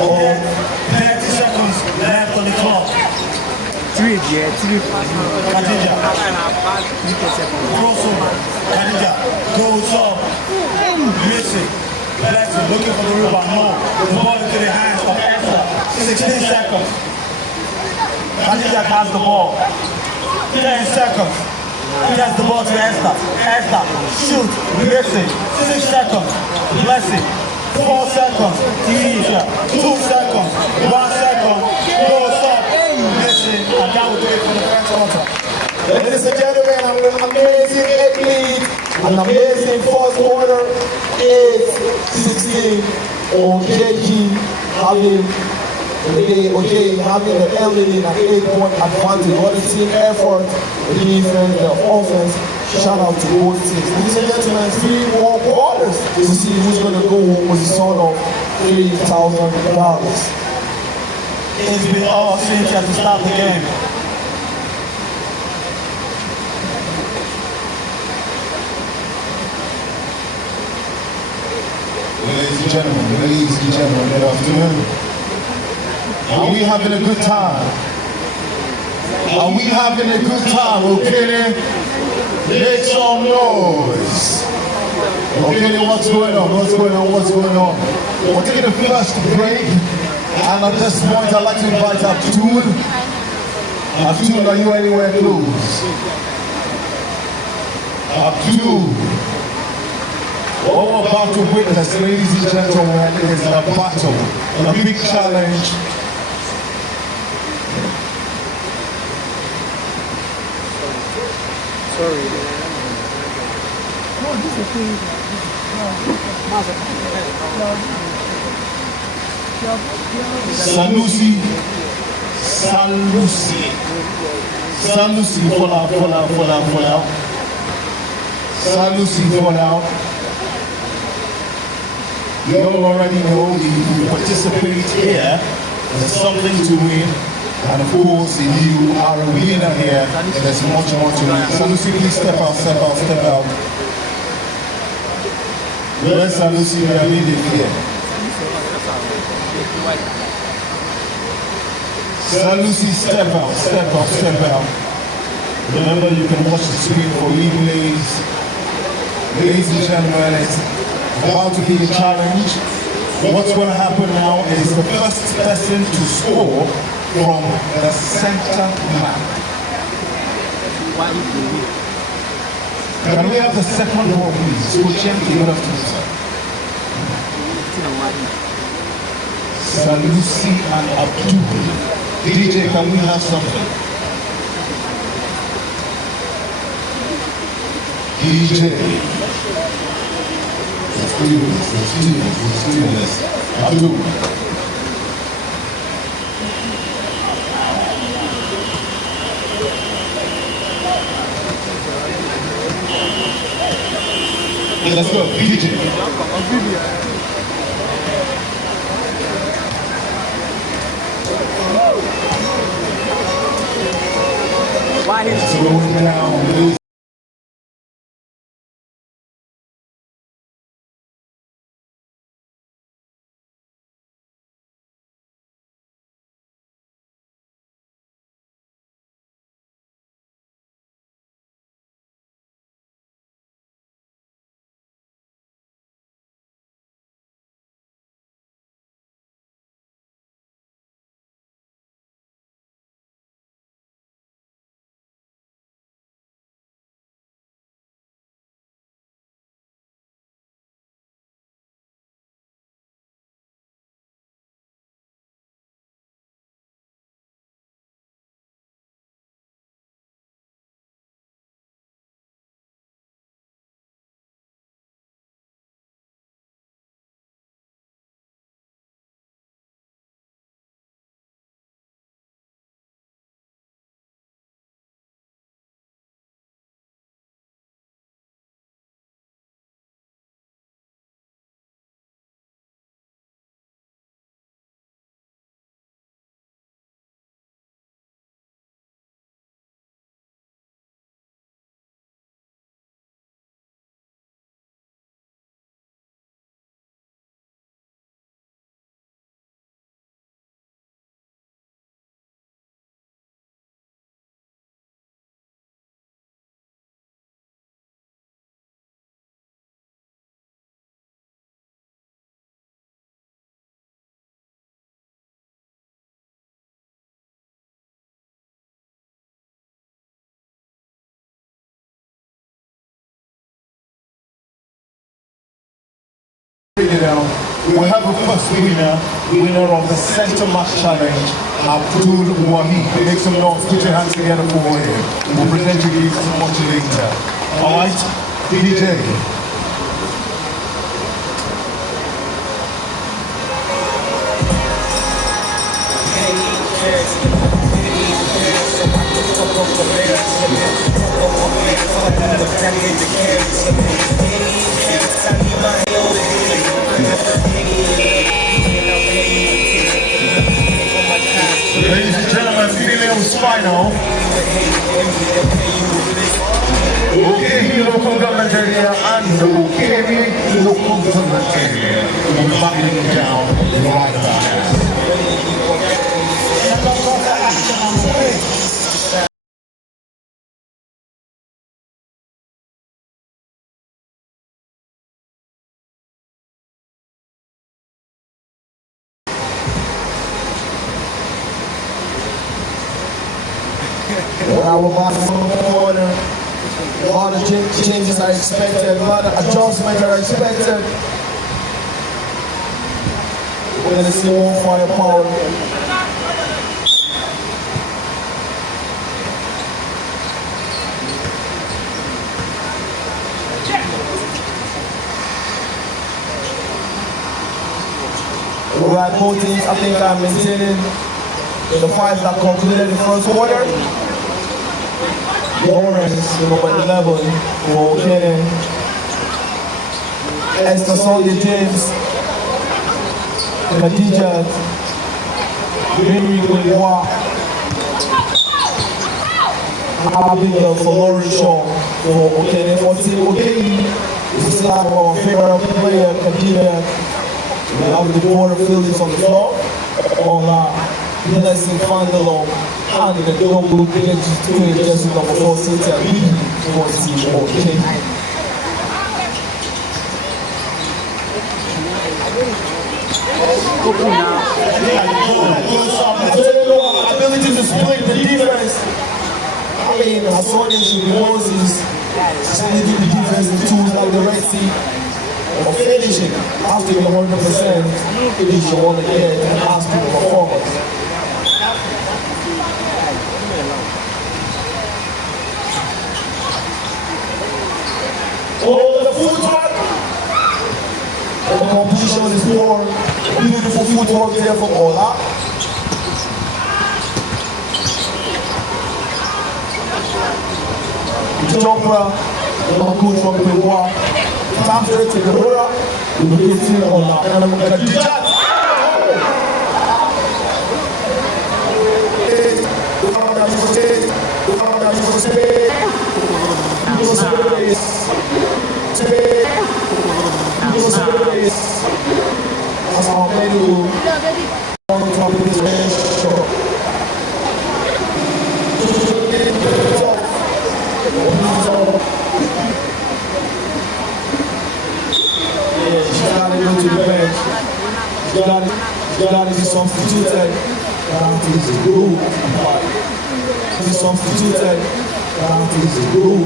Okay, 30 seconds left on the clock. Khadija. Crossover. Khadija goes up. Missing. Blessing looking for the rebound. No. The ball into the hands of Esther. 16 seconds. Khadija has the ball. 10 seconds. He has the ball to Esther. Esther, shoot. Missing. 6 seconds. Blessing. 4 seconds. Tisha. 2 seconds. 1 second. Goes up. Missing. And that will do it for the first quarter. Ladies and gentlemen, an amazing 8 lead, an amazing fourth quarter, 8-16. OKEHI having the early lead, an 8-point advantage. What a team effort, the defense, the offense. Shout out to both teams. Ladies and gentlemen, 3 more quarters to see who's going to go home with the son of $3,000. It's been all since at the start of the game. Ladies and gentlemen, good afternoon. Are we having a good time? Are we having a good time, Okene? Make some noise. Okene, what's going on? We're taking the first break, and at this point, I'd like to invite Abdul. Abdul, are you anywhere close? Abdul. What we're about to witness, ladies and gentlemen, is a battle, a big challenge. Sorry. No, this is Sanusi, fall out. Sanusi, fall out. You all already know if you participate here, there's something to win. And of course, if you are a winner here, there's much more to win. Sanusi, please step out. Where's Sanusi? We are needed here. Sanusi, step out. Remember, you can watch the screen for replays. Ladies and gentlemen, it's about to be a challenge. What's going to happen now is the first person to score from the center map. Can we have the second ball, please? Good afternoon, sir. Sanusi and Abdul. DJ, can we have something? DJ. Let's do this. Abdul. Let's go, DJ. why he's Slowing down. Now, we have a first winner of the Center Match Challenge, Abdul Wahid. Make some noise, put your hands together for him. We'll present you these much later. Alright, DJ. Ladies and gentlemen, females final. OKEHI local government area and OKEHI local government area. We're battling down right about Our bottom order, a lot of changes are expected, a lot of adjustments are expected. We're going to see more firepower. Alright, both teams I think are maintaining the five that concluded the first quarter. The orange, number 11, for Okene. Esther Sunday James, Khadija, Mary Wilwa, Abigail for Lauren Shaw, for Okene. For Team OKEHI, we still have our favorite player, Khadija. We have the border fieldings on the floor. On Blessing Fandalo and the double twin jersey number 4 Cynthia for Team OKEHI. Ability to split the defense. I mean, I saw this in Moses splitting the defense in tools like the Red Sea. Or finishing after the 100%, finish your one again and ask for performance. Oh, the footwork! The competition is more beautiful footwork there for Ola. The jumper, the coach from Pewa. Time straight to the mirror, we'll be hitting Ola. And I'm going to do that. That's our menu on top of this show. Yeah, she got to go to the bench. She got to be substituted. Is good. Be substituted. Is good.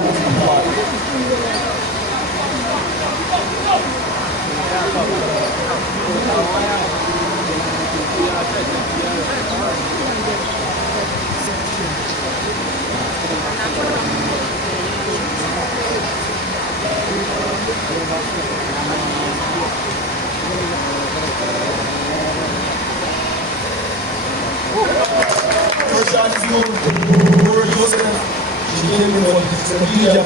First shot is good. We're Joseph. She came in for Khadija.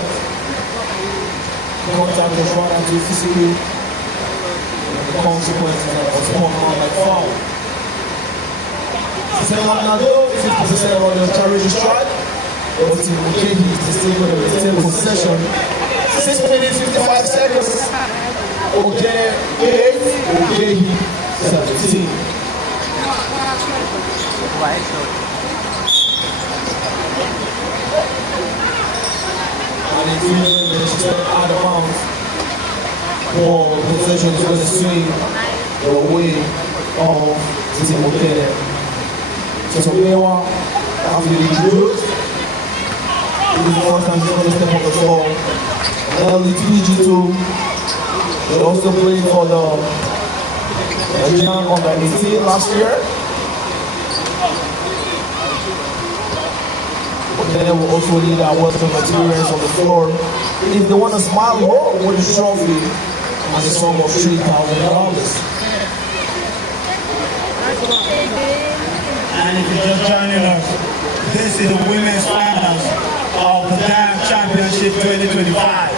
Contact was right after physically. The consequences of coming on like foul. Second one now though, 50% on your charity strike. But Team OKEHI is still going to retain possession. 6 minutes, 55 seconds. Okene 8, OKEHI 17. And it's really out of bounds. Ball possession is going to swing the way of Team Okene. So Mewa, after the introduce, this is the first time she's going to step on the floor. Early 3G2. He also played for the Nigerian under 18 last year. Okene will also lead our Western materials on the floor. If they want to smile more with the trophy and the sum of $3,000. And if you're just joining us, this is the women's finals of the Dam Championship 2025.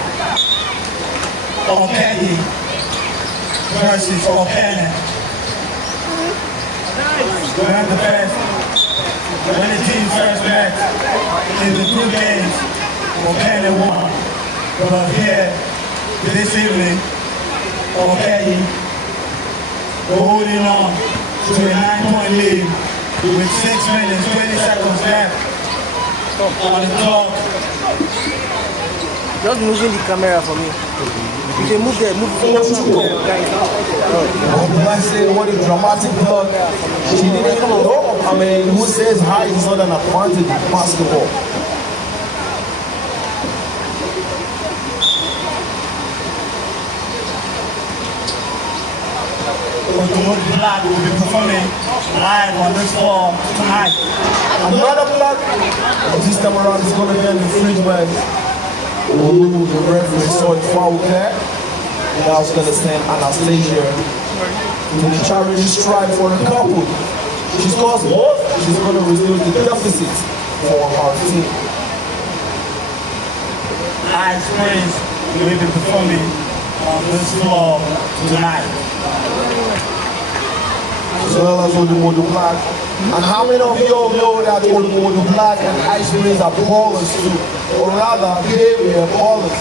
OKEHI versus Okene. When the team first met in the group games, Okene won. But here, this evening, OKEHI we're holding on to a 9-point lead with 6 minutes, 20 seconds left on the clock. Just moving the camera for me. You can move there, move guys. I say what a dramatic block. She didn't even know. I mean, who says height is not an advantage in basketball? Okene Black will be performing live on this floor tonight. Another block. This time around is going to be an infringement. Ooh, the referee saw it foul there. Now it's going to send Anastasia to the charity strike for a couple. She scores more, she's going to reduce the deficit for our team. Ice Prince will be performing on this floor tonight. As well as Odumodu Black. And how many of you all know that Odumodu Black and Ice Prince are ballers too? Or rather, they were ballers.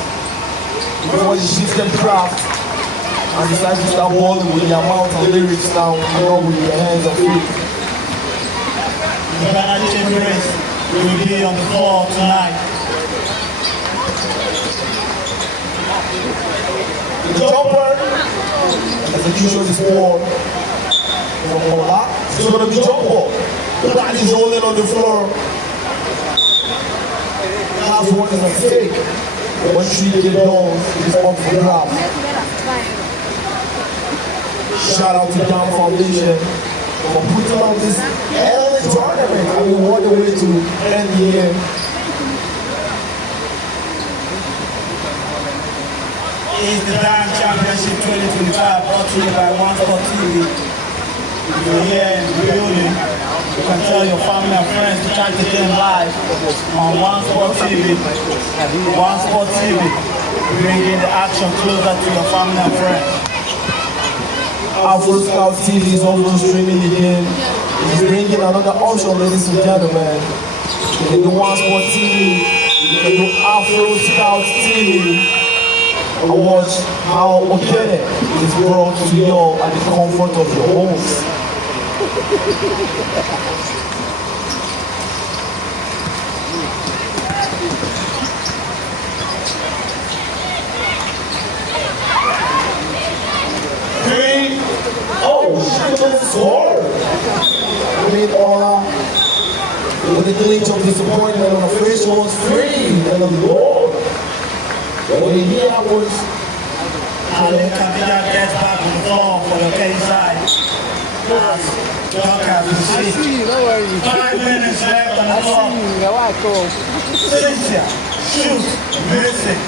Before they shifted craft and decided to start balling with their mouth and lyrics now, not with their hands and feet. Ice Prince will be on the floor tonight. The jumper, execution is poor. From Ola, it's going to be jump ball. The man is rolling on the floor. Last one is a mistake. When she get down, it's up for grabs. Shout out to Dam Foundation for putting on this early tournament. I mean, what a way to end the game. It's the Dam Championship 2025 brought to you by One Sport TV. If you're here in the building, you can tell your family and friends to catch the game live on One Sport TV. One Sport TV, bringing the action closer to your family and friends. Afro Scout TV is also streaming the game. It's bringing another option, ladies and gentlemen. You can do One Sport TV, you can do Afro Scout TV. And watch how Okene is brought to you at the comfort of your homes. Three. Oh, shit, what a score! We need Ola with a glitch of disappointment on the face was free and the Lord. When he hear was Ali Kabila gets back on the floor for the OKEHI side. As Doc has received 5 minutes left on the clock. Cynthia, shoot, missing.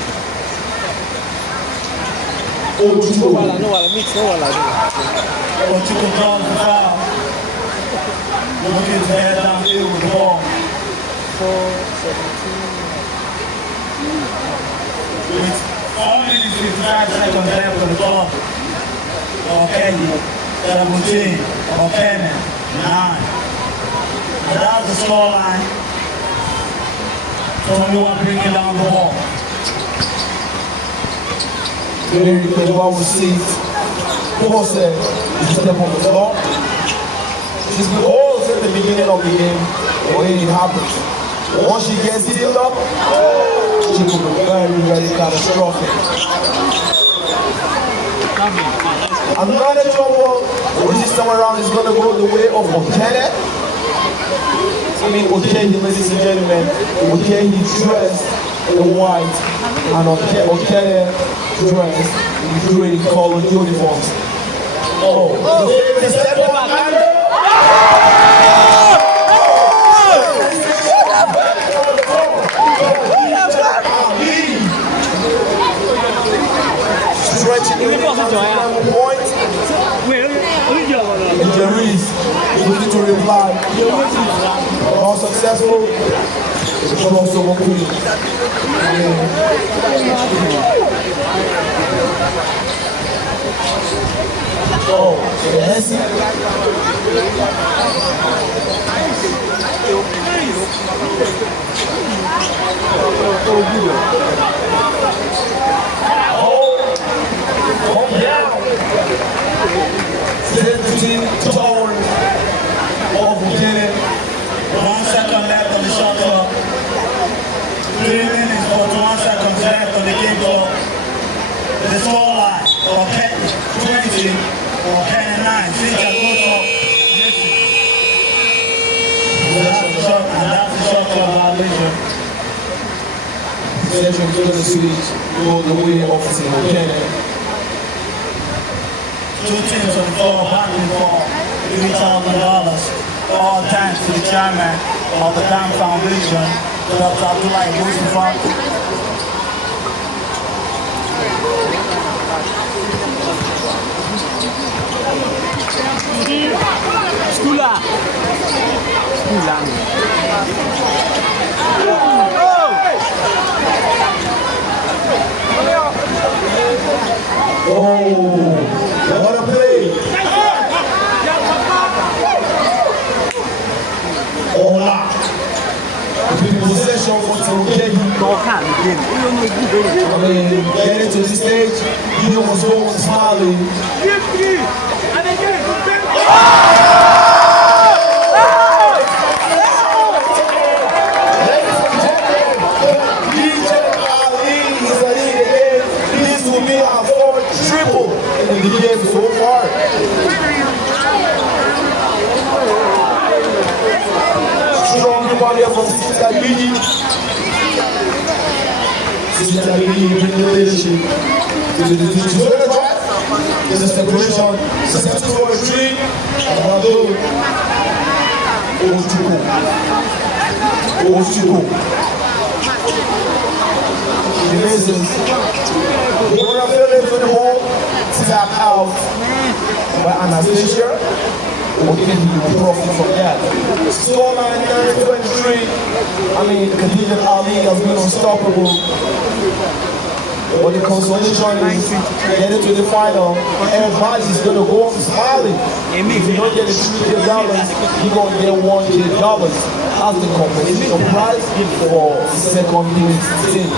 No wala. Ochuko draws the foul. Looking to head downfield with the ball. 4-17. With 4 minutes 55 seconds left on the clock. OKEHI 17, Okene 9. And that's the score line. So everyone bringing down the ball. Very request one receipt. Come on, sir. You step on the floor. She's been all since the beginning of the game. When it happens. Once she gets healed up, she could be very, very catastrophic. Another trouble, this time around is going to go the way of Okene. I mean, OKEHI, ladies and gentlemen. OKEHI dressed in white. and Okene dress, including colored uniforms. Oh, the step back and stretching the point. Injuries, looking to reply. All successful. It's crossover queen. Oh, yes. Calm down. 17 tower of Okene. 1 second left on the shot clock. 3 minutes, 41 seconds left on the game clock. The scoreline, Okene 20, Okene 9. See that goes up. That's the shot clock violation. Central Golden Switch go the way of Team Okene. 2 teams on the floor battling for $3,000. All thanks to the chairman of the Dam Foundation, Dr. Abdullah Mustafa. Skula. Oh, what a play! Hola! Possession for Team OKEHI. I mean, getting to this stage, you was always smiling. In the game so far. Strong rebound here from Sister Bidi. Sister Bidi bring the leadership to the she's going to try. There's a separation. Successful for a 3. Ochuko. The Masons. We're going to fill in for the ball. Tap out by Anastasia. OKEHI will profit from that. Scoreline 9-23. I mean, Khadija Ali has been unstoppable. But the consolation is getting to the final. Everybody's going to go off smiling. If you don't get the $3K, you're going to get $1K. That's the competition prize for second place team.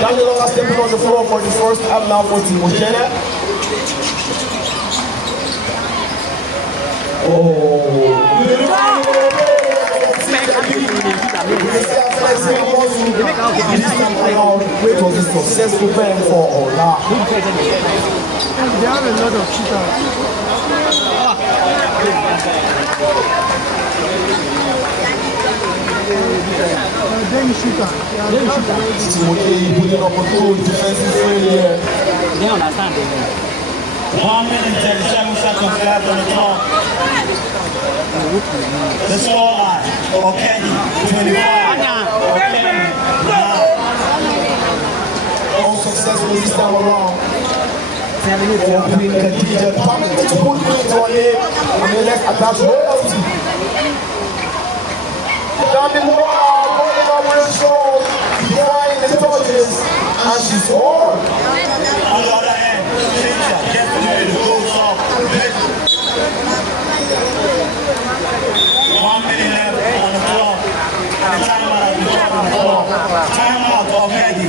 Daniel Longa stepping on the floor for the first half now for Team Okene. It was a successful plan for Ola. They have a lot of cheaters. Then shooter. Team OKEHI putting up a good defensive failure. They understand. 1 minute 37 seconds left on the clock. The scoreline, Okene 25, Okene 9. All successful this time around. Queen Khadija coming to put things on it. And then let's attach royalty. Dami Moore rolling up real strong, behind the touches, and she's on. On the other hand, Cynthia gets the goes off. 1 minute left on the clock. And the timeout has been dropped on the clock. Timeout of Okene.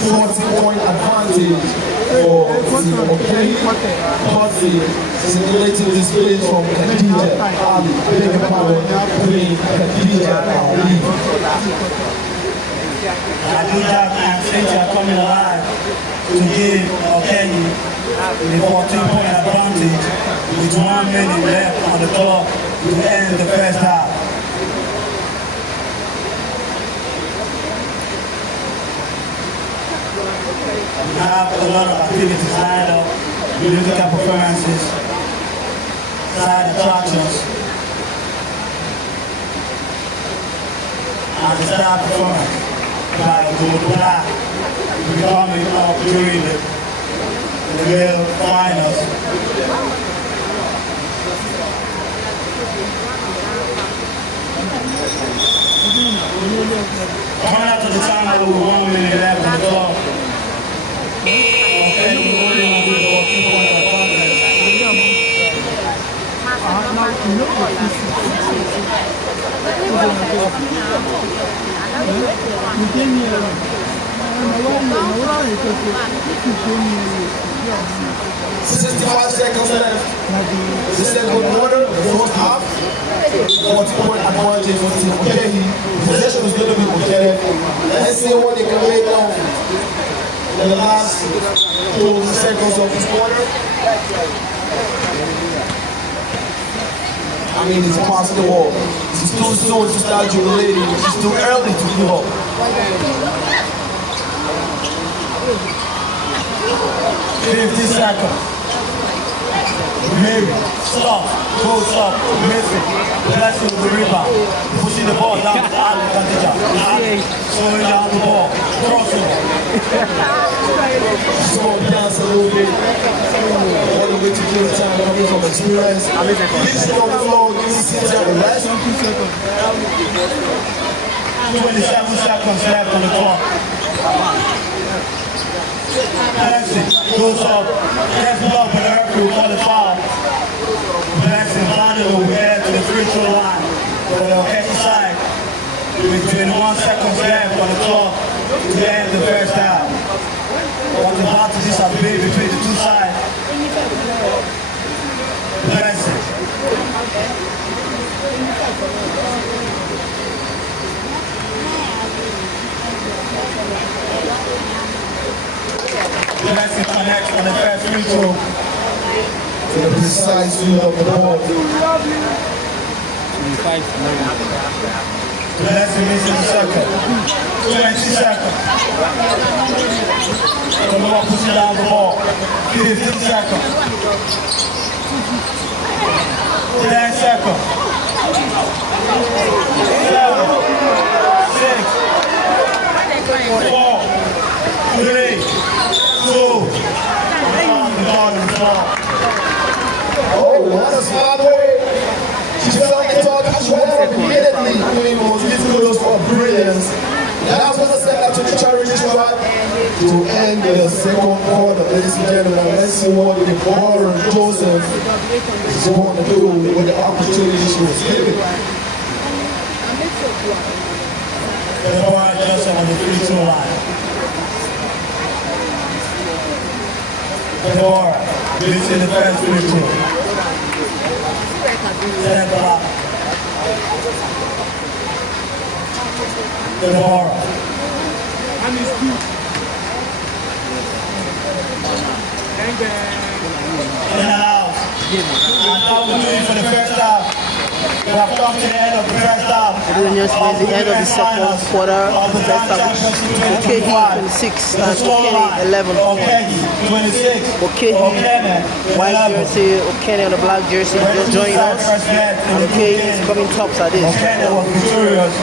40-point advantage for Team OKEHI. 40, simulating the space from Khadija Ali. Big power, Queen Khadija Ali. Khadija and Cynthia coming alive to give Okene the 14-point advantage with 1 minute left on the clock to end the first half. We have a lot of activities lined up, musical performances, side attractions, and the star performance by Gold Black will be coming up during the real finals. Coming out to the time with 1 minute left on the clock. Okay, we're holding on to the 2 points of contest. 65 seconds left. The second quarter, the first half. 40-point advantage for Team OKEHI. Possession is going to be Okene. Let's see what they can make of in the last 12 seconds of this quarter. I mean, it's past the wall. It's too soon to start jubilating. It's too early to give up. 50 seconds. Maybe. Stop. Goes up. Missing. Blessing with the rebound. Pushing the ball down to Ali Khadija. Ali slowing down the ball. Crossing. Slow down a little bit. All the way to give time. Coming from experience. Listen on the floor. Give me 6 seconds. Rest. 27 seconds left on the clock. Blessing goes up, gets blocked by the referee for the foul. Blessing finally will head to the free throw line for the OKEHI side with 21 seconds left on the clock to end the first half. What the battle is between the two sides. Blessing. Blessing connects on the first free throw. To the precise use of the ball. 25. Blessing missing the second. 20 seconds. Come pushing down the ball. 15 seconds. 10 seconds. 7, 6, 4, 3, 2, Oh, what a smart way. She felt like it all as well immediately. I mean, it was difficult for brilliance. Then I was going to send that to the charity spot to end the second quarter, ladies and gentlemen. Let's see what the Warren Joseph is going to do with the opportunity she was given. The Warren Joseph on the free throw line. The Warren, this is the first free throw. Set up. The Warren. In the house. And now we're doing for the first half. We have come to the end of the first half. Just the end of the second quarter. First half. OKEHI 26 and Okene 11 OKEHI 26. OKEHI white jersey, Okene on the black jersey just joining us. And OKEHI is coming tops at this. Okene was victorious.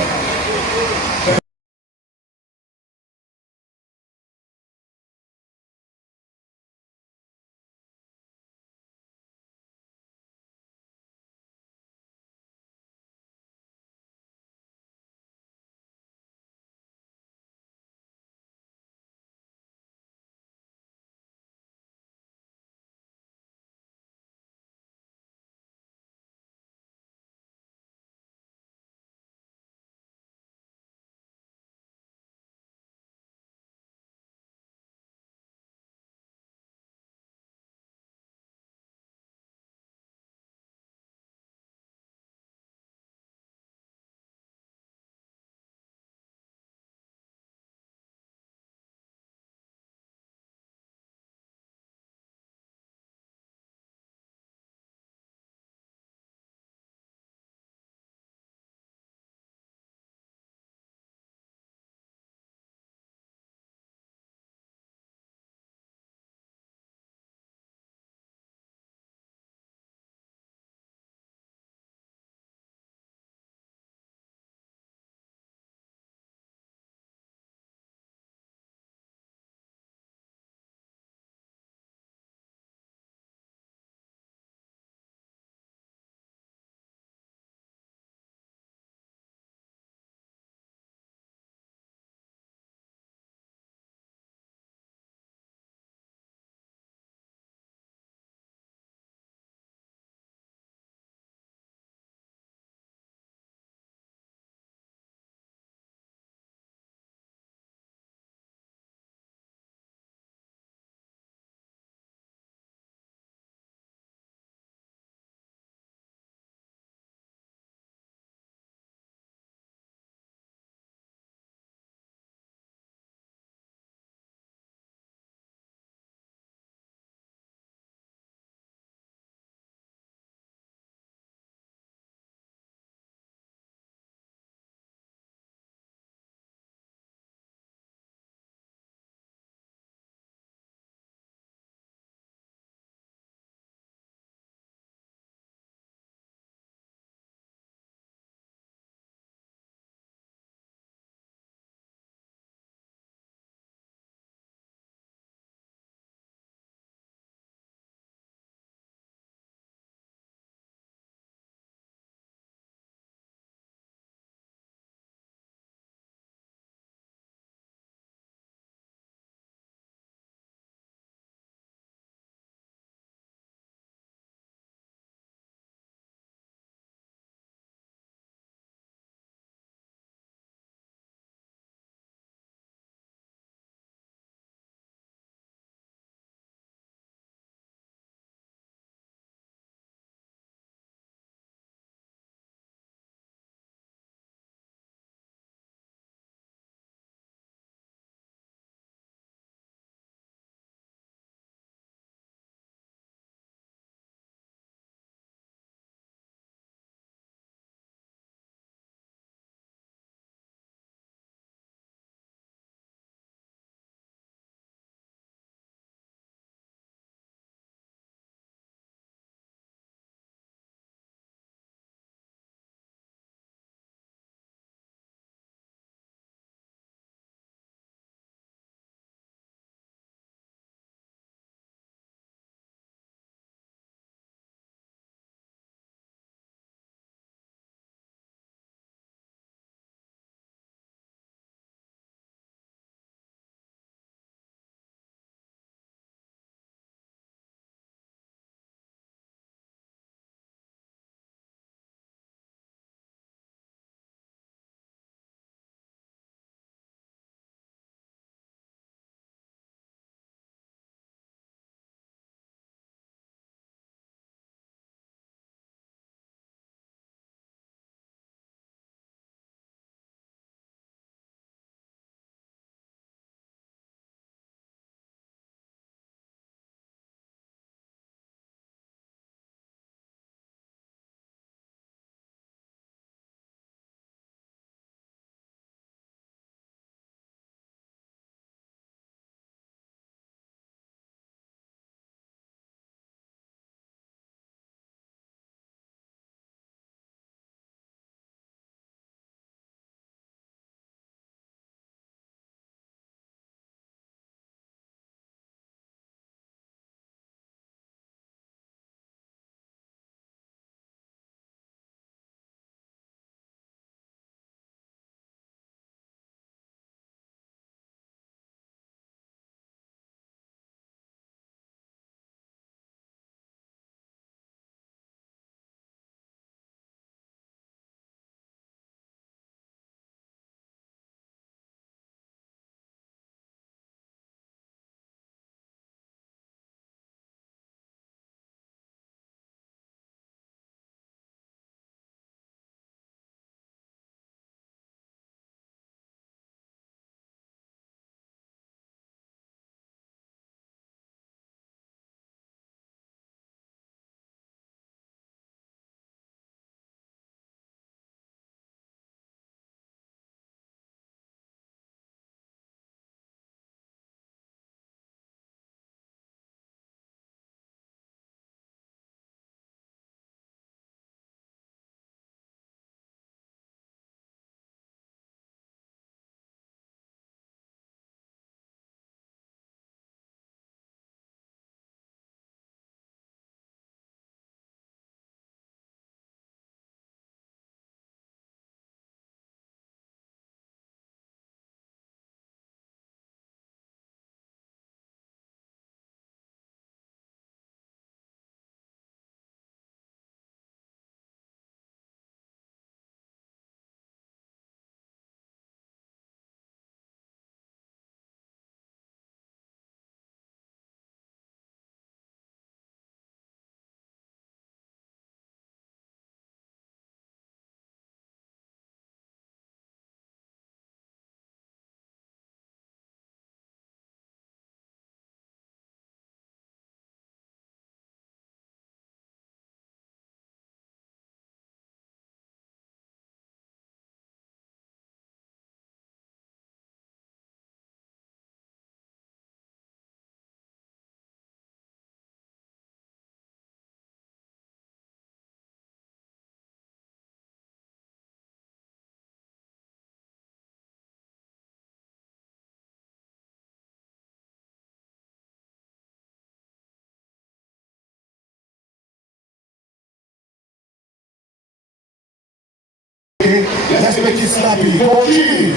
Let's make it snappy. OKEHI,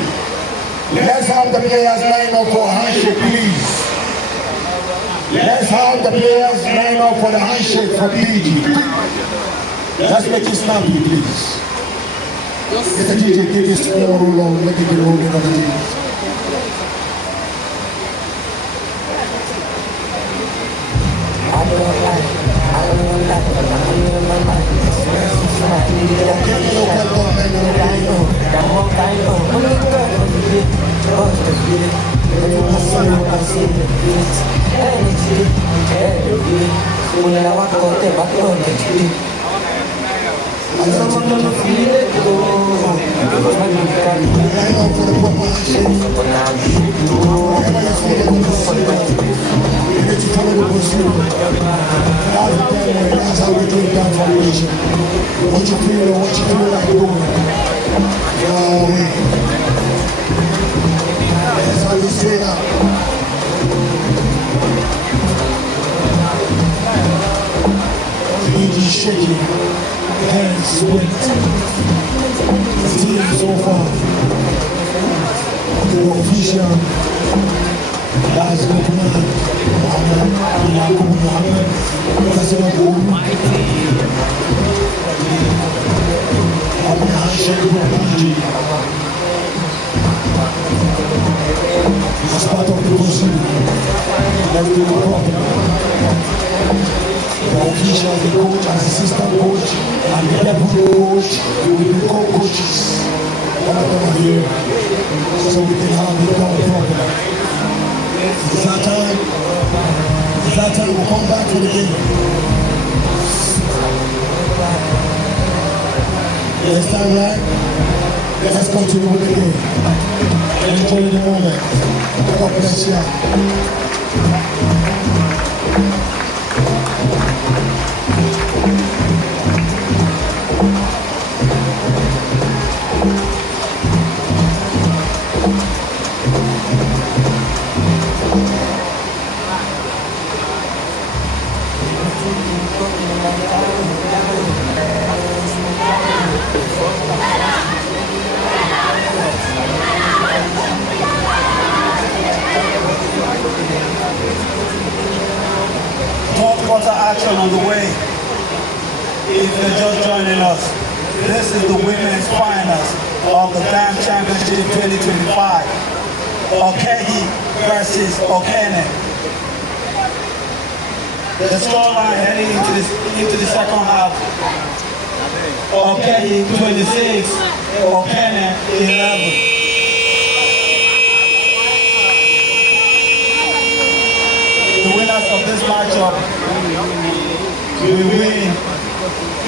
let's have the players line up for a handshake, please. Let's have the players line up for the handshake for PG. Let's make it snappy, please. Get the DJ, get this small roll on, make it be rolling on the DJ. That's how we do it down foundation. What you feel like doing. That's how you straight up. Feet is shaking, hands sweat. The team so far. The official. That's the command. That's what we That's part of the procedure. Let's do the proper. The official, the coach, and assistant coach, and the deputy coach, we will be co-coaches. All of them are here, so we can have it done properly. It's that time. It's that time we'll come back to the game. It's time, right? Let's continue with the game. Enjoy the moment. God bless you. Fourth quarter action on the way. If you're just joining us, this is the women's finals of the Dam Championship 2025. OKEHI versus Okene. The scoreline heading into the second half. OKEHI 26, Okene 11. The winners of this matchup will win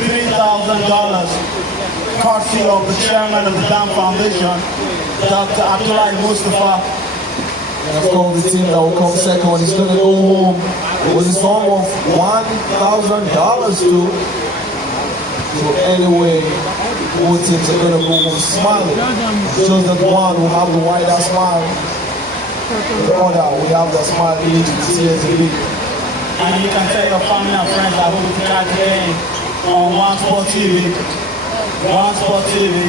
$3,000 courtesy of the chairman of the Dam Foundation, Dr. Abdullahi Mustafa. And of course, the team that will come second is going to go home with a sum of $1,000 too. So anyway, both teams are going to go home smiling. Just that one will have the wider smile. The other will have the smile each to tears a bit. And you can tell your family and friends that hope to catch the game on One Sport TV. One Sport TV,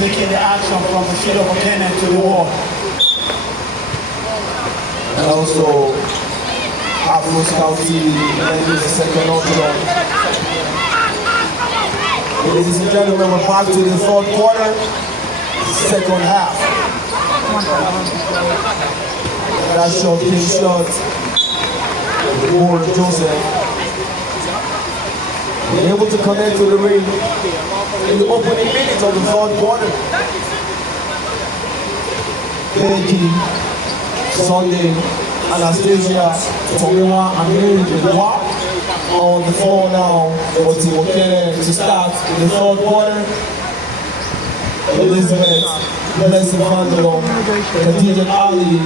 taking the action from the city of Okene to the world. And also, Afro Scout TV, and the second option. Ladies and gentlemen, we're back to the third quarter, second half. That shot, king shot. Moore Joseph. Being able to connect to the ring in the opening minutes of the third quarter. Becky, Sunday, Anastasia, Tomiwa, and Mary Benoit on the floor now for Team Okene to start in the third quarter. Elizabeth, Blessing Vandalon, Khadija Ali,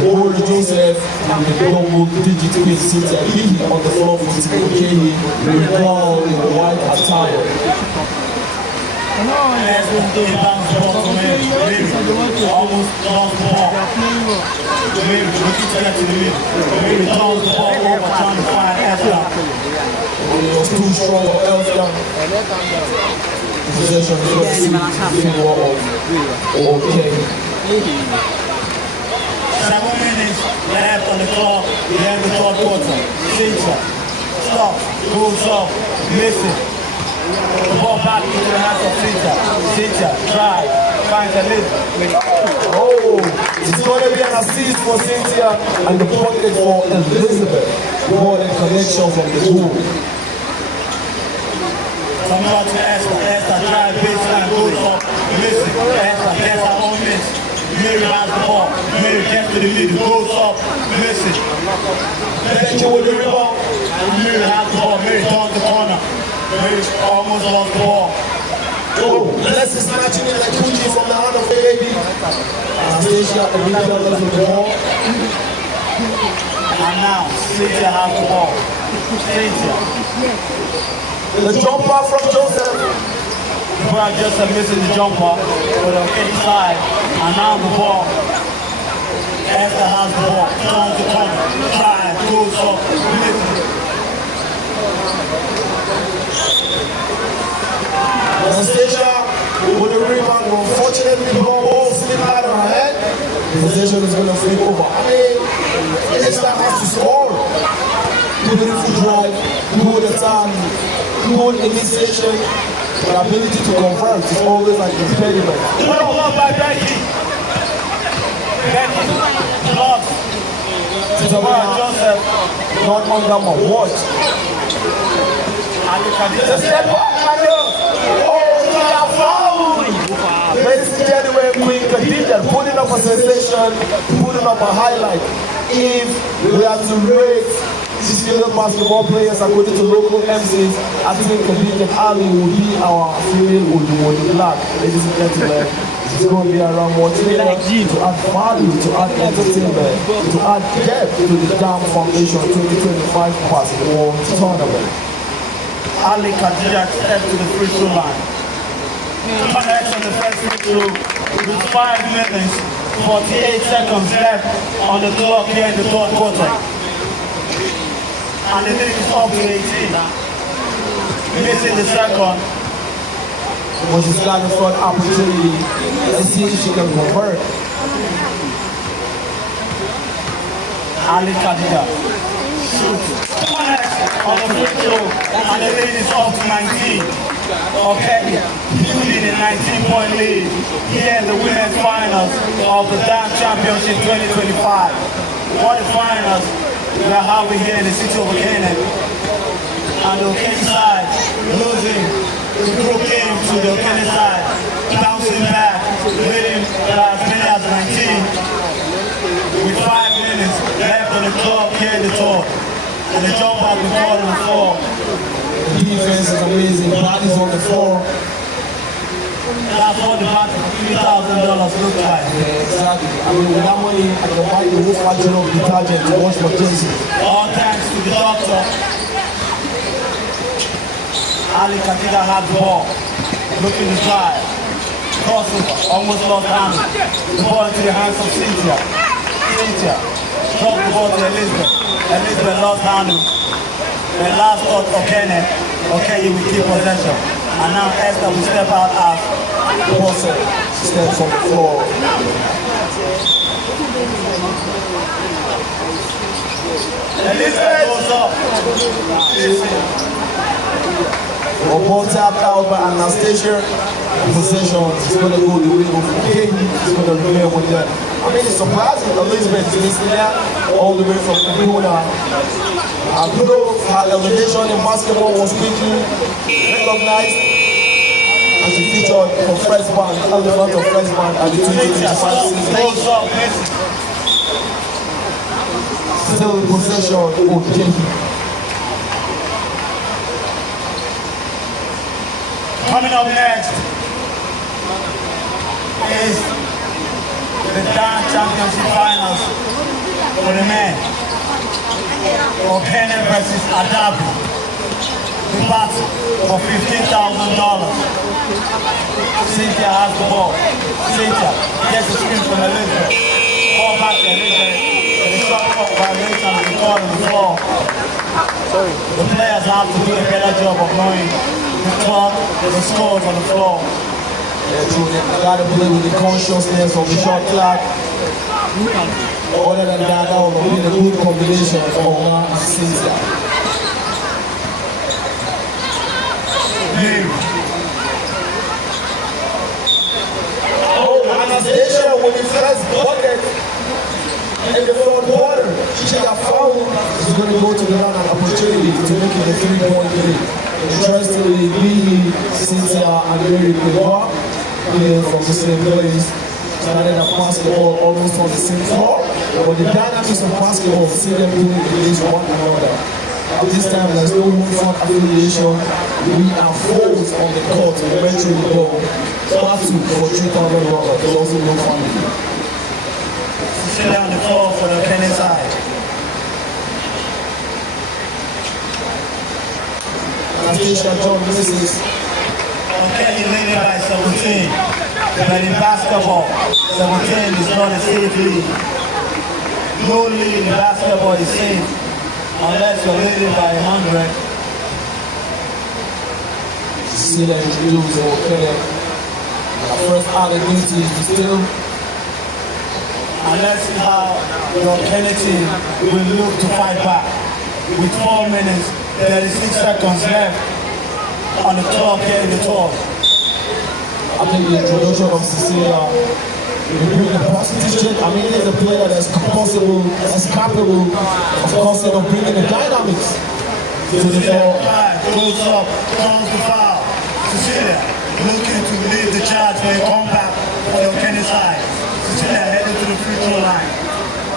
Moore Joseph, and the global digital city OKEHI on the floor for Team OKEHI with all in white attire. Almost lost the ball. Maybe looking to get to the middle. Maybe throws the ball over trying to find Esther. It was too strong for Elster. possession is going to see in favor of OKEHI. 7 minutes left on the clock, the end of the third quarter. Cynthia, stop, goes up, missing. The ball back into the hands of Cynthia. Cynthia, try, finds a lead. Oh, it's going to be an assist for Cynthia and the pocket for Elizabeth. What a connection from the two. Come out to Esther. Esther, try, baseline, goes up, missing. Esther gets her own miss. Mary has the ball. Mary gets to the middle, goes up, missing. Becky with the rebound. Mary has the ball. Mary turns the corner. Mary almost lost the ball. Oh, Les is snatching it like Fuji from the hand of the baby. Anastasia, the rebound with the ball. And now, Cynthia has the ball. Cynthia. The jumper from Joseph. Brad Joseph missing the jumper for the inside. And now the ball. Esther has the ball. Turns the corner. Tries, goes up, missing. Anastasia with the rebound. Unfortunately, the ball slipped out of her head. The possession is going to flip over. I mean, Esther has to score. Beautiful drive, good attack, good initiation, but ability to convert is always like an impediment. Good block by Becky. Becky, block. Brad Joseph. Not under my watch. The step back, oh, we are fouled! Ladies and gentlemen, Queen Khadija putting up a sensation, putting up a highlight. If we have to rate these female basketball players according to local MCs, I think Khadija Ali will be our female Odumodu Black. Ladies and gentlemen, it's going to be around what to add value, to add entertainment, to add depth to the Dam Foundation 2025 basketball tournament. Ali Khadija steps to the free throw line. Connects on the first free throw with 5 minutes, 48 seconds left on the clock here in the third quarter. And the lead is up to 18. Missing the second. But she's got a front opportunity. Let's see if she can convert. Ali Khadija shoots. On the free throw, and the lead is up to 19. Okay, building a 19-point lead here in the women's finals of the Dam Championship 2025. Quarterfinals we are having here in the city of Okene. And the Okene side losing the group game to the Okene side, bouncing back, leading as many as 19 with 5 minutes left on the clock here in the tour. And the jump out we called on the floor. The defense is amazing. Bodies on the floor. That's what the back of $3,000 look like. Yeah, exactly. I mean, with that money, I can buy the whole factory of detergent to wash my jersey. All thanks to the doctor. Ali Khadija had the ball. Looking to drive. Crossover. Almost lost hand. The ball into the hands of Cynthia. Cynthia. Dropped the ball to Elizabeth. Elizabeth lost handle. The last thought, Okene. Okay, you will keep possession. And now Esther will step out as Bosser steps on the floor. Elizabeth goes up. Ball tapped out by Anastasia. Possession is going to go the way of OKEHI. It's going to remain with them. I mean, it's surprising Elizabeth is missing that all the way from Kaduna. I know her elevation in basketball was quickly recognized and she featured for Fresh Band, Elephant of Fresh Band at the 2025 season. Still in possession of OKEHI. Coming up next is the Dam Championship Finals for the men. Okene versus Adabu. The battle for $15,000. Cynthia has the ball. Cynthia gets the screen from Elizabeth. Ball back to Elizabeth. And the shot clock violation is called on the floor. The players have to do a better job of knowing the clock, the scores on the floor. Yeah, true. You gotta play with the consciousness of the shot clock. Other than that, that would be a good combination for one Cynthia. Oh, Anastasia with the first bucket in the third quarter. She got fouled. She's going to go to the round of opportunity to make it a 3-point lead. Interestingly, Lee, Cynthia, and Mary Pivar, from the same place, started a basketball almost on the same floor. But the dynamics of basketball, see them doing against one another. At this time, there's no front affiliation. We are foes on the court. We eventually go battle for $3,000. There's also no family. Sit down the floor for the Okene side. Anastasia John misses. Okene leading by 17. But in basketball, 17 is not a safe lead. No lead in basketball is safe unless you're leading by 100. See that introduce Okene. Our first out of duty is still. And let's see how the Okene team will look to fight back. With 4 minutes, 36 seconds left on the clock here in the talk. I think the introduction of Cecilia will bring a positive change. I mean, he's a player that's capable of causing or bringing the dynamics to the floor. Goes up, calls the foul. Cecilia looking to lead the charge for a comeback for the Okene side. Cecilia headed to the free throw line.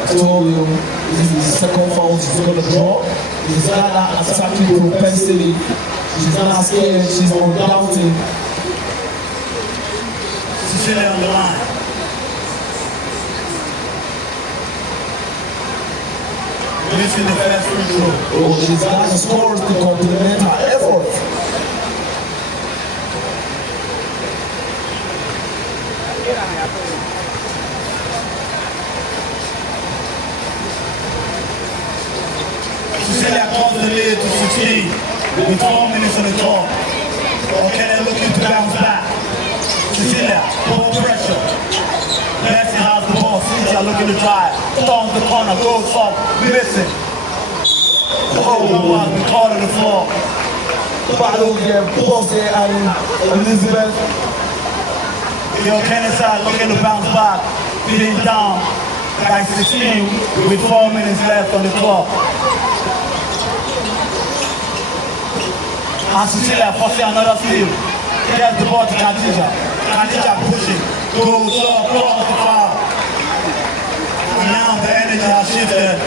I told you, this is the second foul she's going to draw. She's got that attacking propensity. She's not scared, she's undoubting. Cecilia on the line. Missing the first free throw. Oh, she's got the scores to complement her effort. Cecilia calls the lead to 16 with 4 minutes on the clock. Okene looking to bounce back. Cecilia, ball pressure. Messi has the ball. Cynthia looking to drive. Storms the corner, goes up, missing. Oh, no one, we caught on the floor. Battle here, Bose and Elizabeth. The Okene side looking to bounce back. Being down by 16 with 4 minutes left on the clock. And Cecilia forcing another steal. Gets the ball to Khadija. Khadija pushing. Goes up, across the foul. And now the energy has shifted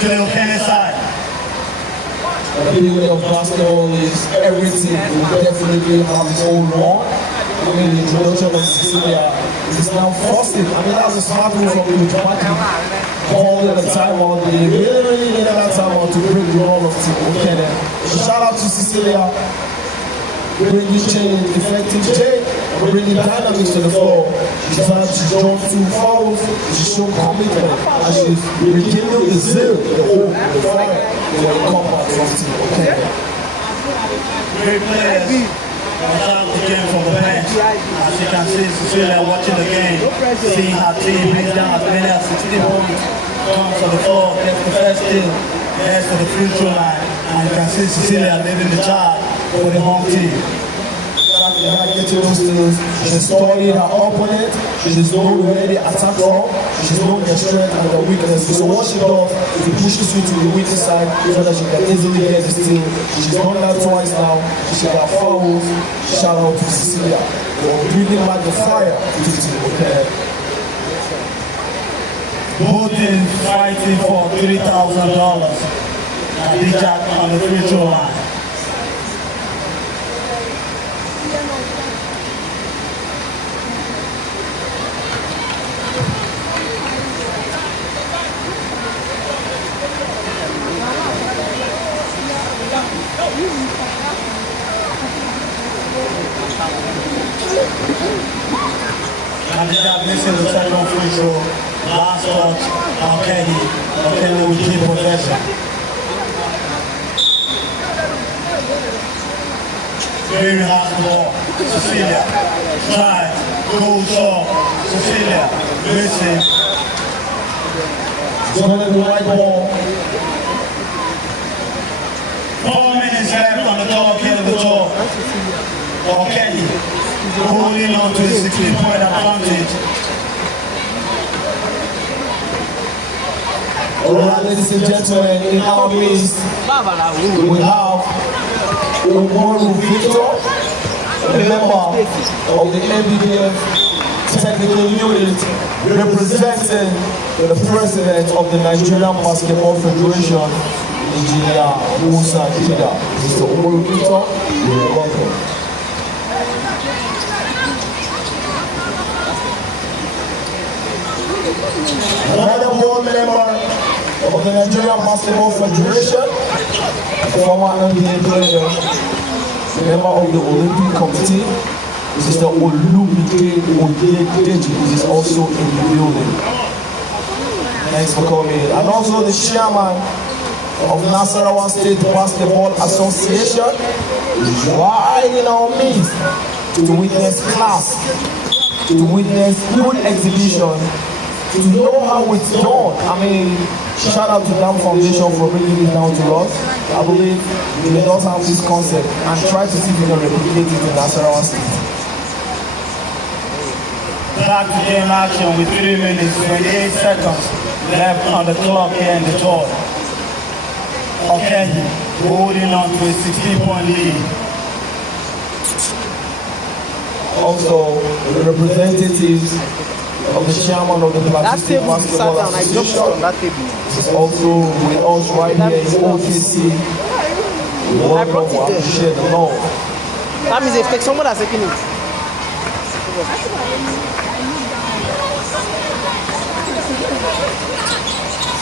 to the Okene side. The beauty of basketball is everything will definitely have its own role. I mean, the introduction of Cecilia is now forcing. I mean, that's a smart move from the party. Calling a timeout. They really needed that timeout to break the role of Team Okene. Shout out to Cecilia. Bringing change, effective change, bringing dynamics to the floor. She's had to jump 2 fouls. She's shown commitment. And she's rekindled the zeal, the hope, the fire for the comeback from Team Okene. Great players. Out the game from the bench. As you can see, Cecilia watching the game, seeing her team bring down as many as 16 points, comes on the floor, gets the first steal, heads to the free throw line, and you can see Cecilia leading the charge for the home team. Getting those steals, she's studying her opponent, she's known where they attack from, she's known their strength and their weakness. So what she does is she pushes you to the weaker side so that she can easily get the steal. She's done that twice now. She got fouls. Shout out to Cecilia for bringing back the fire to Team Okene. Both teams fighting for $3,000. Khadija on the free throw line. Khadija missing the second free throw. Last touch, Okene. Okene will keep possession. Mary has the ball. Cecilia. Drive. Goes off. Cecilia. Missing. Jonathan the white ball. 4 minutes left on the clock here at the top. Okene holding on to a 16-point advantage. Alright, ladies and gentlemen, in our midst, we have Okene Victor, a member of the MBBF technical unit, representing the president of the Nigerian Basketball Federation, Engineer Musa Kida. Mr. Okene Victor, you're welcome. Another board member of the Nigerian Basketball Federation, former NBA player, member of the Olympic Committee, Mr. Olumide Oyedeji is also in the building. Thanks for coming. And also the chairman of Nasarawa State Basketball Association is right in our midst to witness class, to witness good exhibition, to know how it's done. I mean, shout out to Dam Foundation for bringing it down to us. I believe we does have this concept and try to see if we can replicate it in Nasarawa State. Back to game action with 3 minutes, 28 seconds left on the clock here in the third. Okene holding on to a 16-point lead. Also, the representatives of the chairman of the Plastic Basketball Association is also with us right here in OKC. Welcome, we appreciate the love. That means if someone has taken it.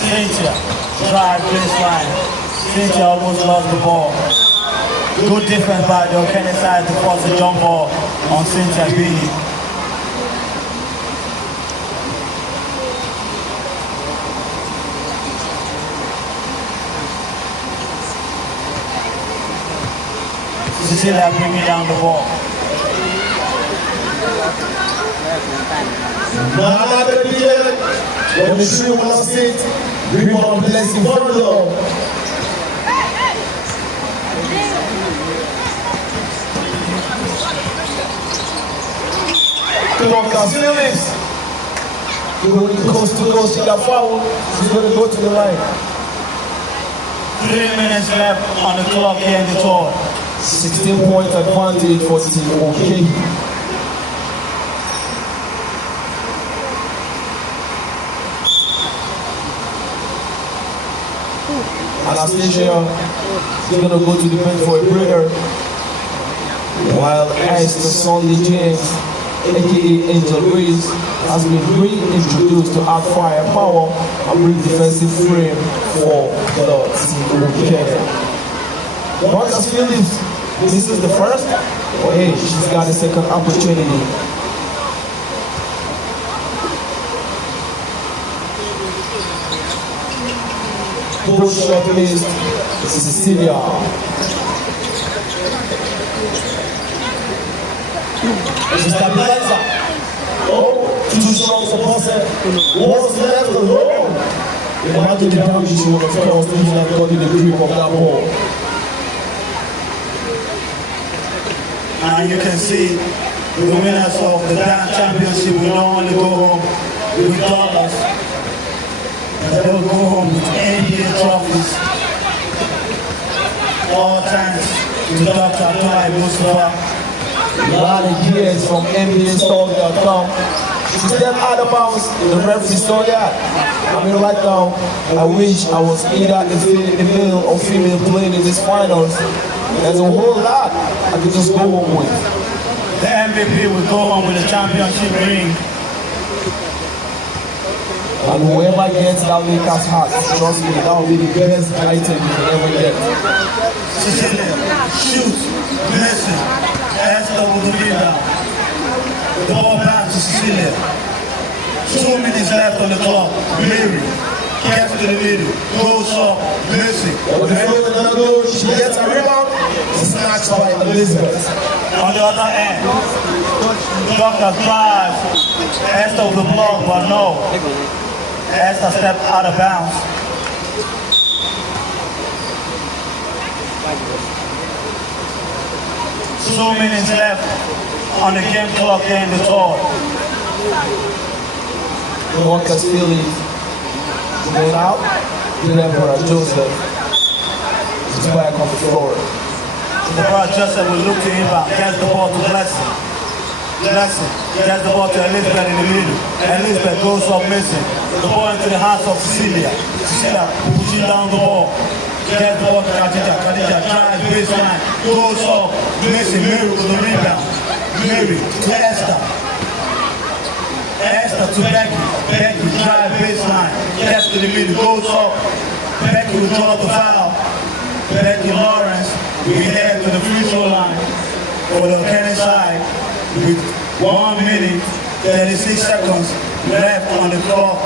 Cynthia, drive baseline. Cynthia almost lost the ball. Good defense by the Okene side to force the jump ball on Cynthia Bini. Cecilia bringing down the ball. Now the beginning, when the tree will not sit, we want to bless you for the Lord. Lucas Phillips, going coast to coast, she got fouled, she's going to go to the line. 3 minutes left on the clock here in the tour. 16-point advantage for Team OKEHI. Anastasia is going to go to the bench for a breather, while Esther Sunday James, aka Angel Grace, has been reintroduced to add firepower and bring defensive frame for the Team OKEHI. Lucas Phillips, this is the first, but hey, she's got a second opportunity. Push shot missed, Cecilia. It's a stabilizer. Oh, too strong for Bosse. What's left alone? Imagine the damage she would have caused if she had gotten the grip of that ball. And you can see the winners of the championship will not only go home with dollars, but they will go home with NBA trophies. All thanks to Dr. Abdullah Mustafa. A lot of years from NBAStalk.com. She stepped out of bounds, the referee saw that. I mean, right now, I wish I was either a male or female playing in these finals. There's a whole lot I could just go home with. The MVP will go home with a championship ring. And whoever gets that Lakers hat, trust me, that will be the best item you can ever get. Cecilia, shoot, listen, Esther with the rebound. The ball back to Cecilia. 2 minutes left on the clock. Mary gets to the middle, goes up, missing. She gets a rebound, snatch matched by Elizabeth. On the other end, Doctor tries Esther with the block, but no. Esther stepped out of bounds. Two minutes left on the game clock in the third. The Walker's Phillies going out. The Emperor Joseph is back on the floor. The Emperor Joseph will look to inbound, gets the ball to Blessing. Blessing gets the ball to Elizabeth in the middle. Elizabeth goes up missing. The ball into the hands of Cecilia. Cecilia pushing down the ball. Gets the ball to Khadija. Khadija drives baseline. Goes up missing. Mary with the rebound. Mary to Esther. Esther to Becky. Becky drives baseline. Gets to the middle. Goes up. Becky will draw the foul. Becky Lawrence will head to the free throw line for the Okene side with 1 minute, 36 seconds left on the clock.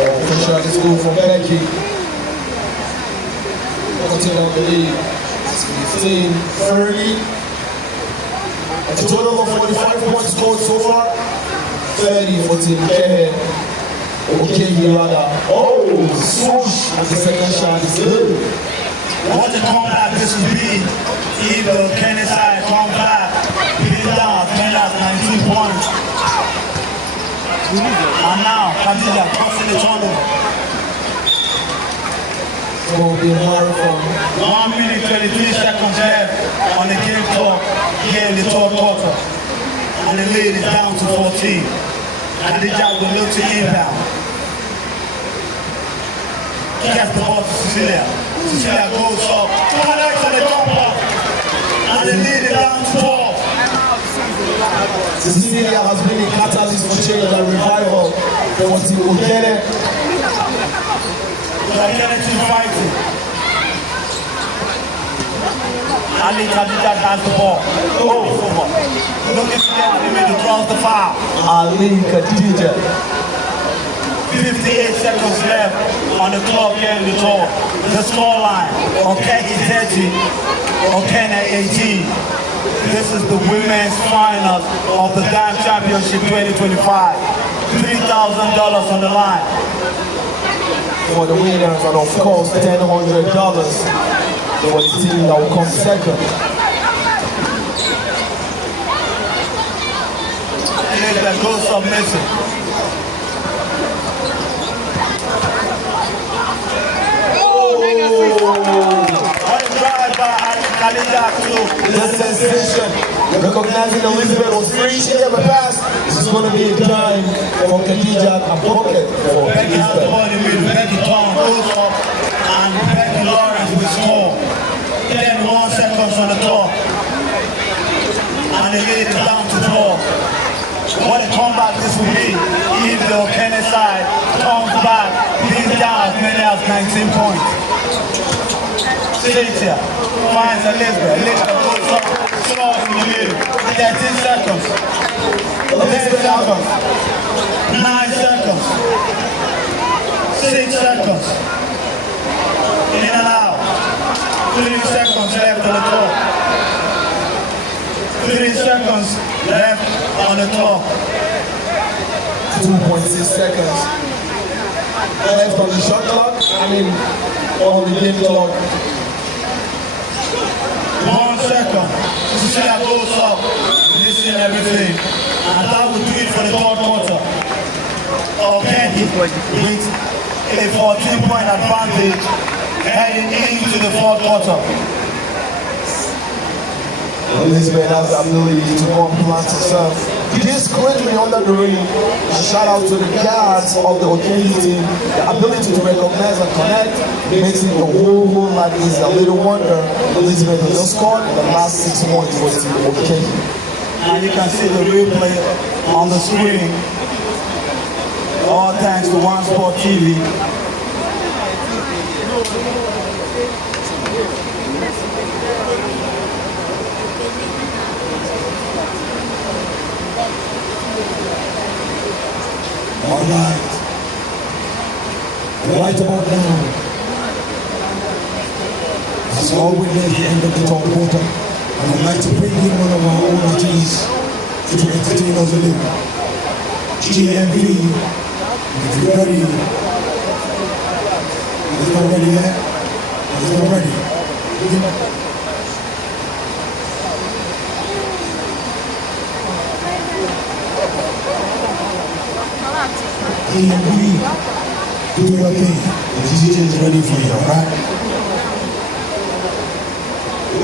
Official is good from Becky. 14 on the lead. 15-30. A total of 45 points scored so far. 30 for Team OKEHI. OKEHI rather. Oh, swoosh! And the second shot is good. What a comeback this will be if the Okene side come back, beat down as many as 19 points. And now, Khadija crossing the turnover. So we'll be hard from 1 minute, 23 seconds left on the game clock here in the third quarter. And the lead is down to 14. Khadija will look to inbound. Gets the ball to Cecilia. Cecilia goes up. Connects on the jumper. And the lead is down to 12. Cecilia has been a catalyst for change and revival for Team Okene. The Okene team fighting. Ali Khadija has the ball. Oh, looking to get in the middle, draws the foul. Ali Khadija. 58 seconds left on the clock here in the tour. The scoreline, OKEHI 30, Okene 18. This is the women's final of the Dime Championship 2025. $3,000 on the line. For the winners, and of course $1,000 for the team that will come second. Elizabeth goes up missing. What a drive by Khadija too. The sensation, recognizing Elizabeth was free, she gave a pass. This is going to be a time for Khadija and pocket for Becky has the ball in the middle. Becky Tom goes up and Becky Lawrence will score. 1 seconds on the clock. And the lead is down to 12. What a comeback this will be if the Okene side comes back, beats down as many as 19 points. Cynthia finds Elizabeth. Elizabeth goes up, scores in the middle. 13 seconds. 10 seconds. 9 seconds. 6 seconds. In and out. 3 seconds left on the clock. 3 seconds left on the clock. 2.6 seconds left on the shot clock. On the game clock. 1 second. Cecilia goes up, missing everything. And that will do it for the third quarter. OKEHI with a 14-point advantage heading into the fourth quarter. Elizabeth has the ability to go and plant herself. This greatly under the ring. Shout out to the guards of the OKEHI team. The ability to recognize and connect makes it a whole lot easier. A little wonder Elizabeth has just scored in the last 6 points for Team OKEHI. And you can see the replay on the screen. All thanks to One Sport TV. All right. Right about now, as all we near the end of the third quarter, and I'd like to bring in one of our own artists to entertain us a little. GMV, if you're ready. Is not ready yet? Is not ready. GMV. Do your thing. The DJ is ready for you, alright?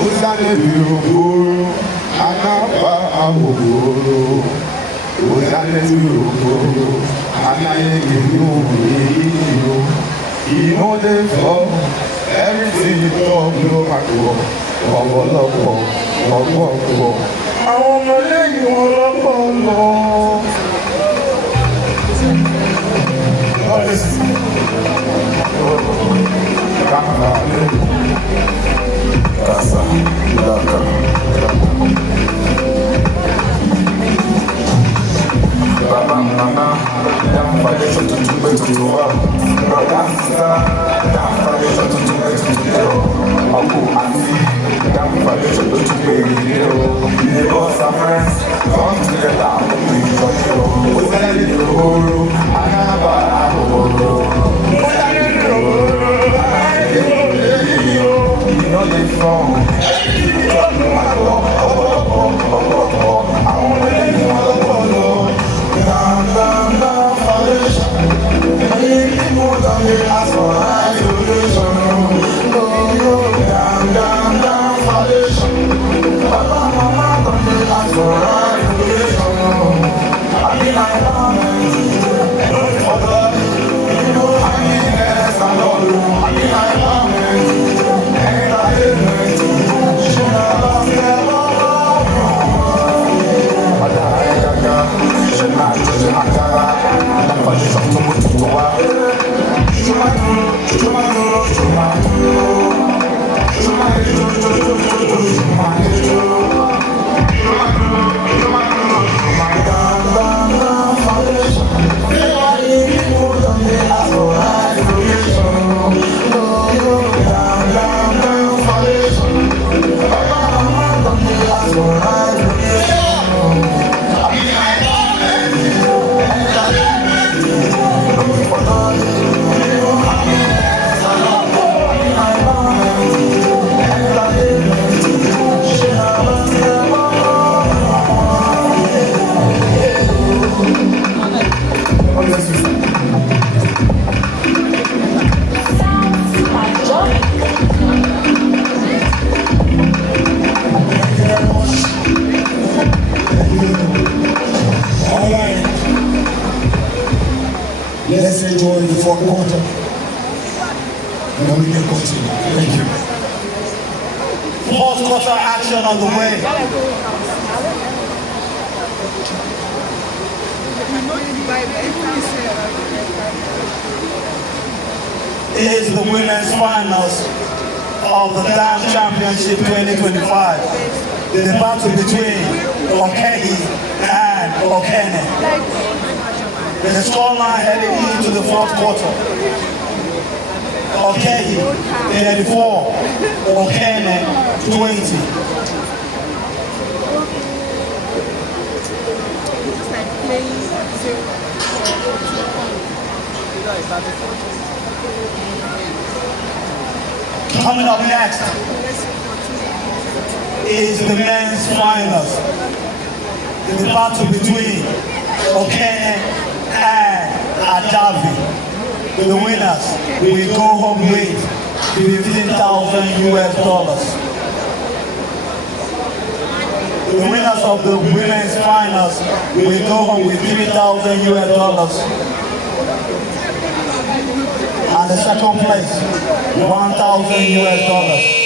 Uzane biruguru, anaba amuguru. Uzane biruguru, anaye biruguru. You know they fall, everything you talk, no matter. I want to let you all up. Let's enjoy the fourth quarter. And then we can continue. Thank you. Fourth quarter action on the way. It is the women's finals of the Dance Championship 2025. The battle between OKEHI and Okene. The scoreline heading into the fourth quarter. OKEHI 34, Okene 20. Coming up next is the men's finals. The battle between Okene and Adavi. The winners will go home with $15,000 US. The winners of the women's finals will go home with $3,000 US. And the second place, $1,000 US.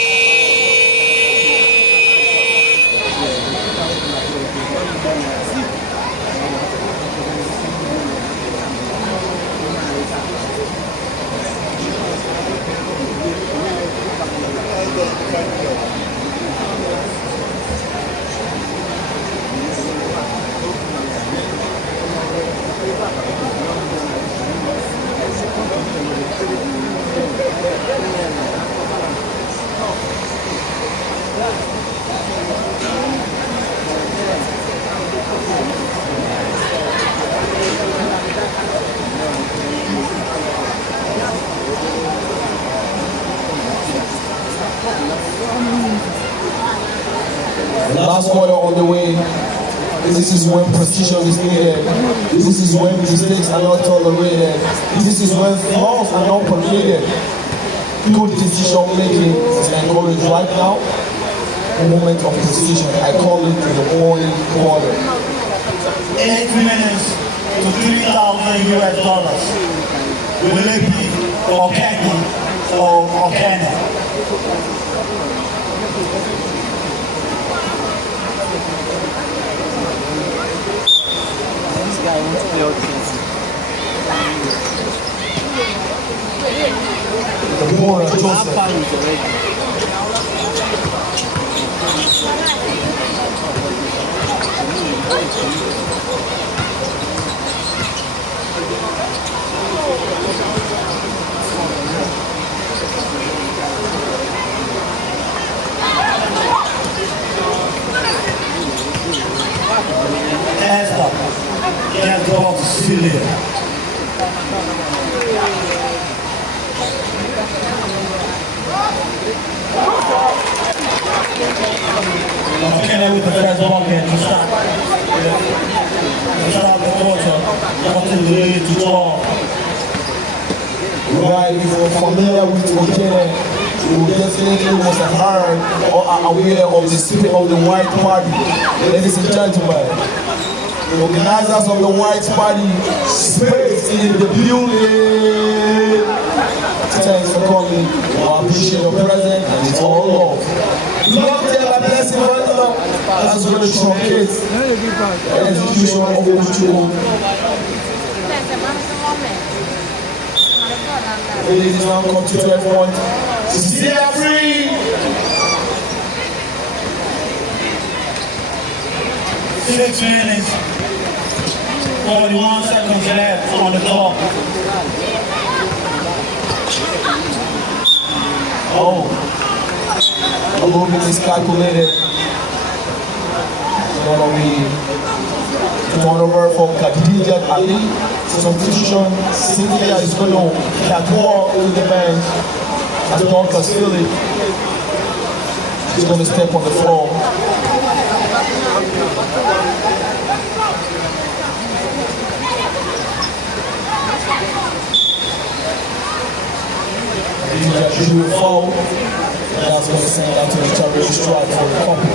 Last quarter on the way. This is when precision is needed. This is when mistakes are not tolerated. This is when flaws are not permitted. Good decision making is encouraged right now. A moment of precision. I call it the morning quarter. 8 minutes to $3,000 US. Will it be OKEHI or Okene? This guy wants to play all things. The more How Joseph. far is already? Hands up. Can't go off the ceiling. Okene with the first ball game to start. To start the quarter. Cutting the lead to 12. Right, if you're familiar with Okene, you definitely must have heard or are aware of the spirit of the White Party. Ladies and gentlemen, the organizers of the White Party, space in the building. Thanks for coming. We appreciate your presence and it's all love. Love them a blessing right now. That's going to truncate the execution of Ojuku. Ladies now come to everyone. Cecilia free! 6 minutes, 41 seconds left on the clock. Oh, a little bit miscalculated. Gonna be turnover from Khadija Ali. Substitution, Cynthia is going to catwalk with the bench as Dorcas Philip. She's going to step on the floor. She will fall, and that's going to send out to the charity strike for the couple.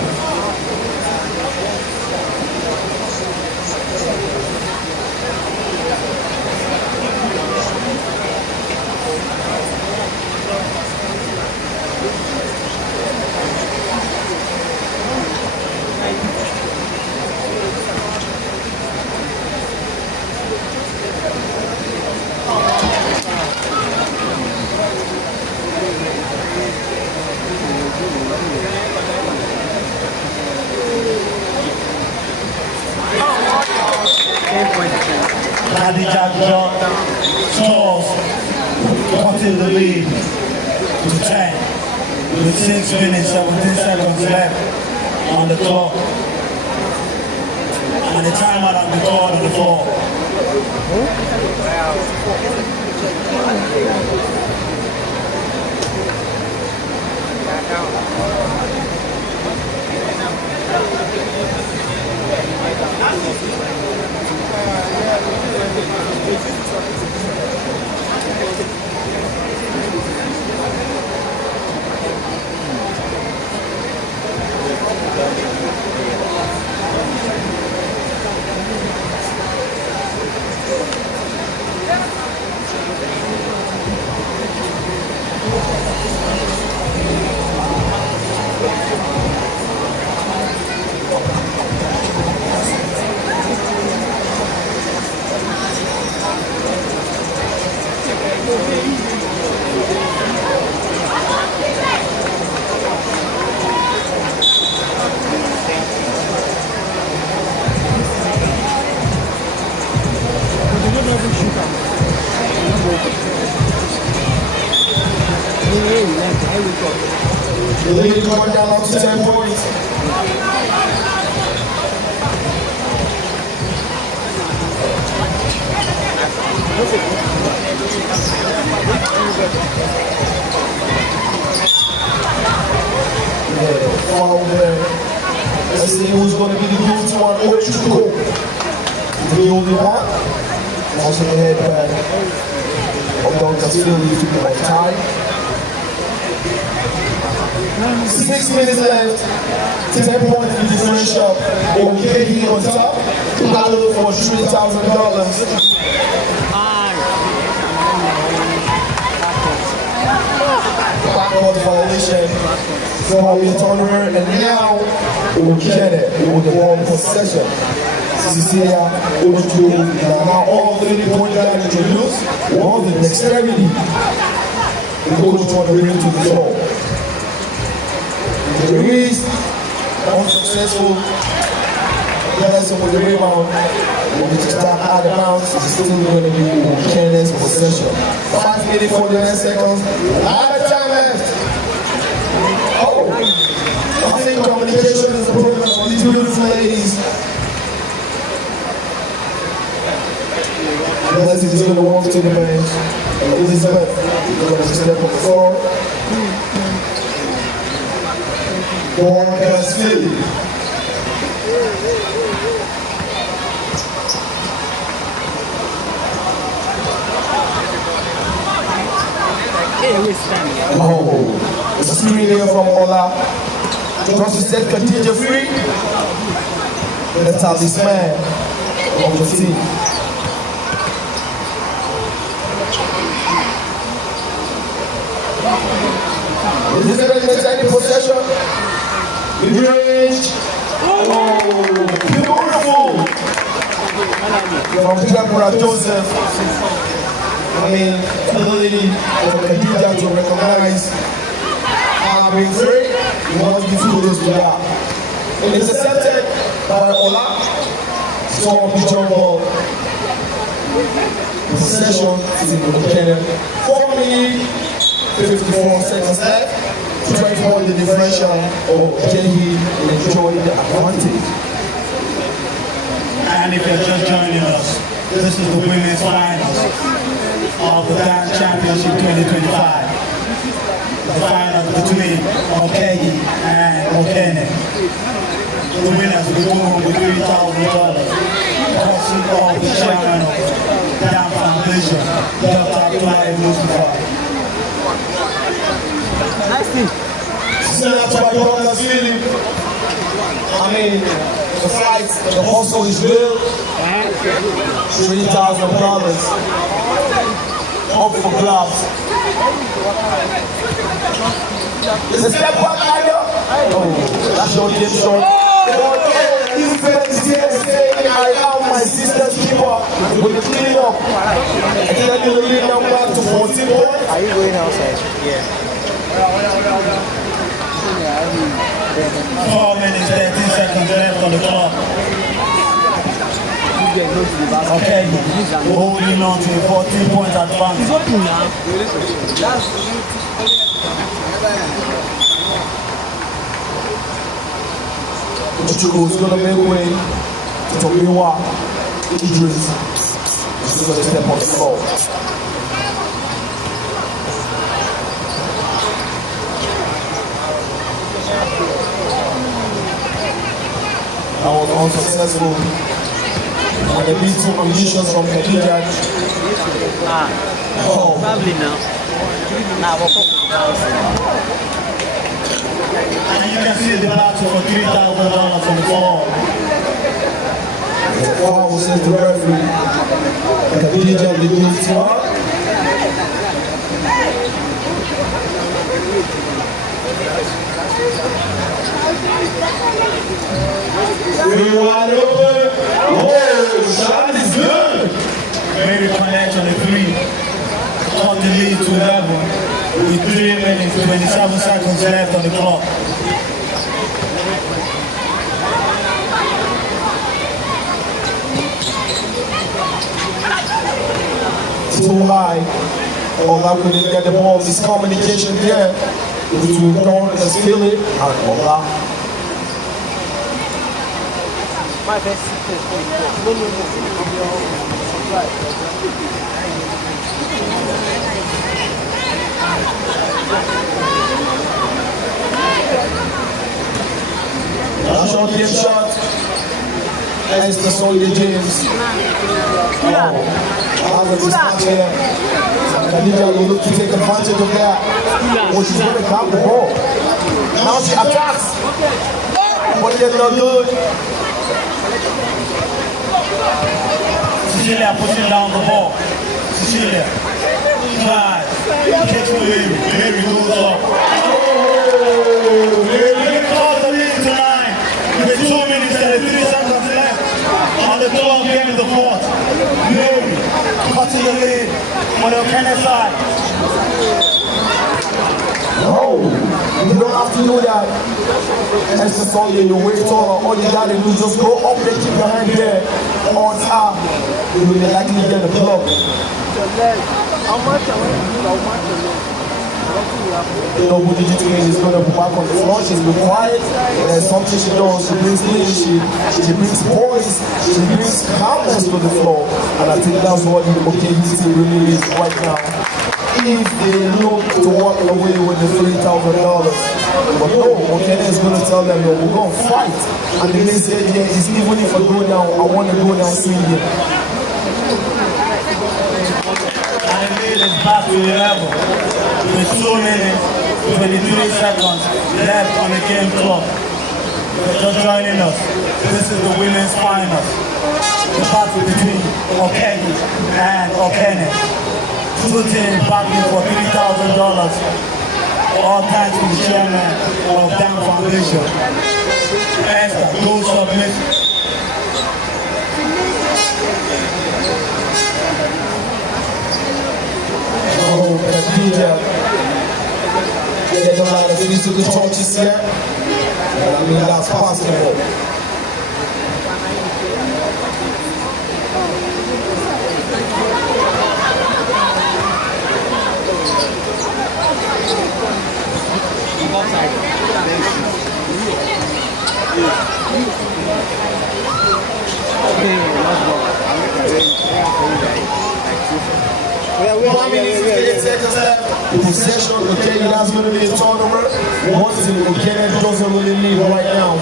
Khadija Charles cutting the lead to 10 with 6 minutes, 17 seconds left on the clock. And the timeout has been called on the floor. The lead going down up to 10 points. Foul there. Let's see who's going to be the guilty one or to go. The only one. Also the headband of Dr. Still needs to be on time. 6 minutes left. 10 points in the differential. OKEHI on top. Battle for $3,000. Backward violation from the turner, and now Okene with the ball possession. Cecilia Ojutu, now all 3-point guys introduced. All the dexterity the coach want to bring to the floor. The release, unsuccessful. Anderson with the rebound. When we start out of bounds, it's still going to be Okene's possession. 5 minutes, 49 seconds. Out of time left. Oh, I think communication is a problem for these beautiful ladies. Leslie is going to walk to the bench. And Elizabeth is going to step on the floor. Born Philly. Oh, it's a screen here from Ola. Just to set Khadija free. The talisman of the team. Elizabeth makes any possession. Mid-range. Oh, beautiful. From Deborah Joseph. I mean, ability for Khadija to recognize being free. You want to give kudos to that. Intercepted by Ola. Strong jump ball. Possession is in the Okene. 4 minutes, 54 seconds left. 20 point the differential of OKEHI enjoy the advantage. And if you're just joining us, this is the women's finals of the Grand Championship 2025. The finals between OKEHI and Okene. The winners will go home with $3,000. Courtesy of the chairman of the Dam Foundation, Dr. Abdullahi Mustafa. Send out to my brothers, really. I mean, the fight, the hustle is real. $3,000 up for grabs. Is a step back, Ida? Oh, that's your game shot. This bet is here to say, I am my sister's keeper with the clean up. And then you lead them back to 14 points. Are you going outside? Yeah. 4 minutes, 13 seconds left on the clock. Okay, holding on to a 14-point advantage. It's open now. Chuchuko is going to make way to Tomiwa Idris. He's going to step on the floor. That was unsuccessful. And the big two ambitions from Khadija. Oh. Probably now. Now, we'll focus on And you can see the battle for $3,000 on the floor. The foul was sent to the referee. Khadija, the guilty one. Very wide open. Oh, shot is good. Very connection on the three. Cut the lead to 11 with 3 minutes, 27 seconds left on the clock. Too high. Oh, that couldn't get the ball. Miscommunication there. between Don and Philip and Ola. My best secret. No. National game shot. As the Soldier James. As a dispatch here. Khadija will look to take advantage of that. Oh, she's going to count the ball. Now she attacks. But yet not good. Cecilia pushing down the ball. Cecilia. Drive. Kicks to Larry. Larry goes up. Larry calls the lead to 9. With 2 minutes and 3 seconds left. On the 12th game of the fourth. Larry cutting the lead on the Okene side. No, you don't have to do that. As the Soldier, you wait taller. All you gotta do is just go up there, keep your hand there. On top, you will likely get a block. You know, what did is going to go back on the floor. She's been quiet. There's something she does. She brings leadership. She brings poise. She brings calmness to the floor. And I think that's what the OKEHI team really is right now. If they look to walk away with the $3,000. But no, Okene is going to tell them, we're going to fight. And the next idea is, even if I go down, I want to go down swinging. And the lead is back to 11. With 2 minutes, 23 seconds left on the game clock. They're just joining us. This is the women's finals. The battle between OKEHI and Okene. 2 teams battling for $3,000. All thanks to the chairman of Dam Foundation. Esther, go submit. Oh, Khadija. There's a lot of physical touches here. I mean, that's possible. The possession of Okene, that's going to be a tournament. One thing Okene doesn't really need right now.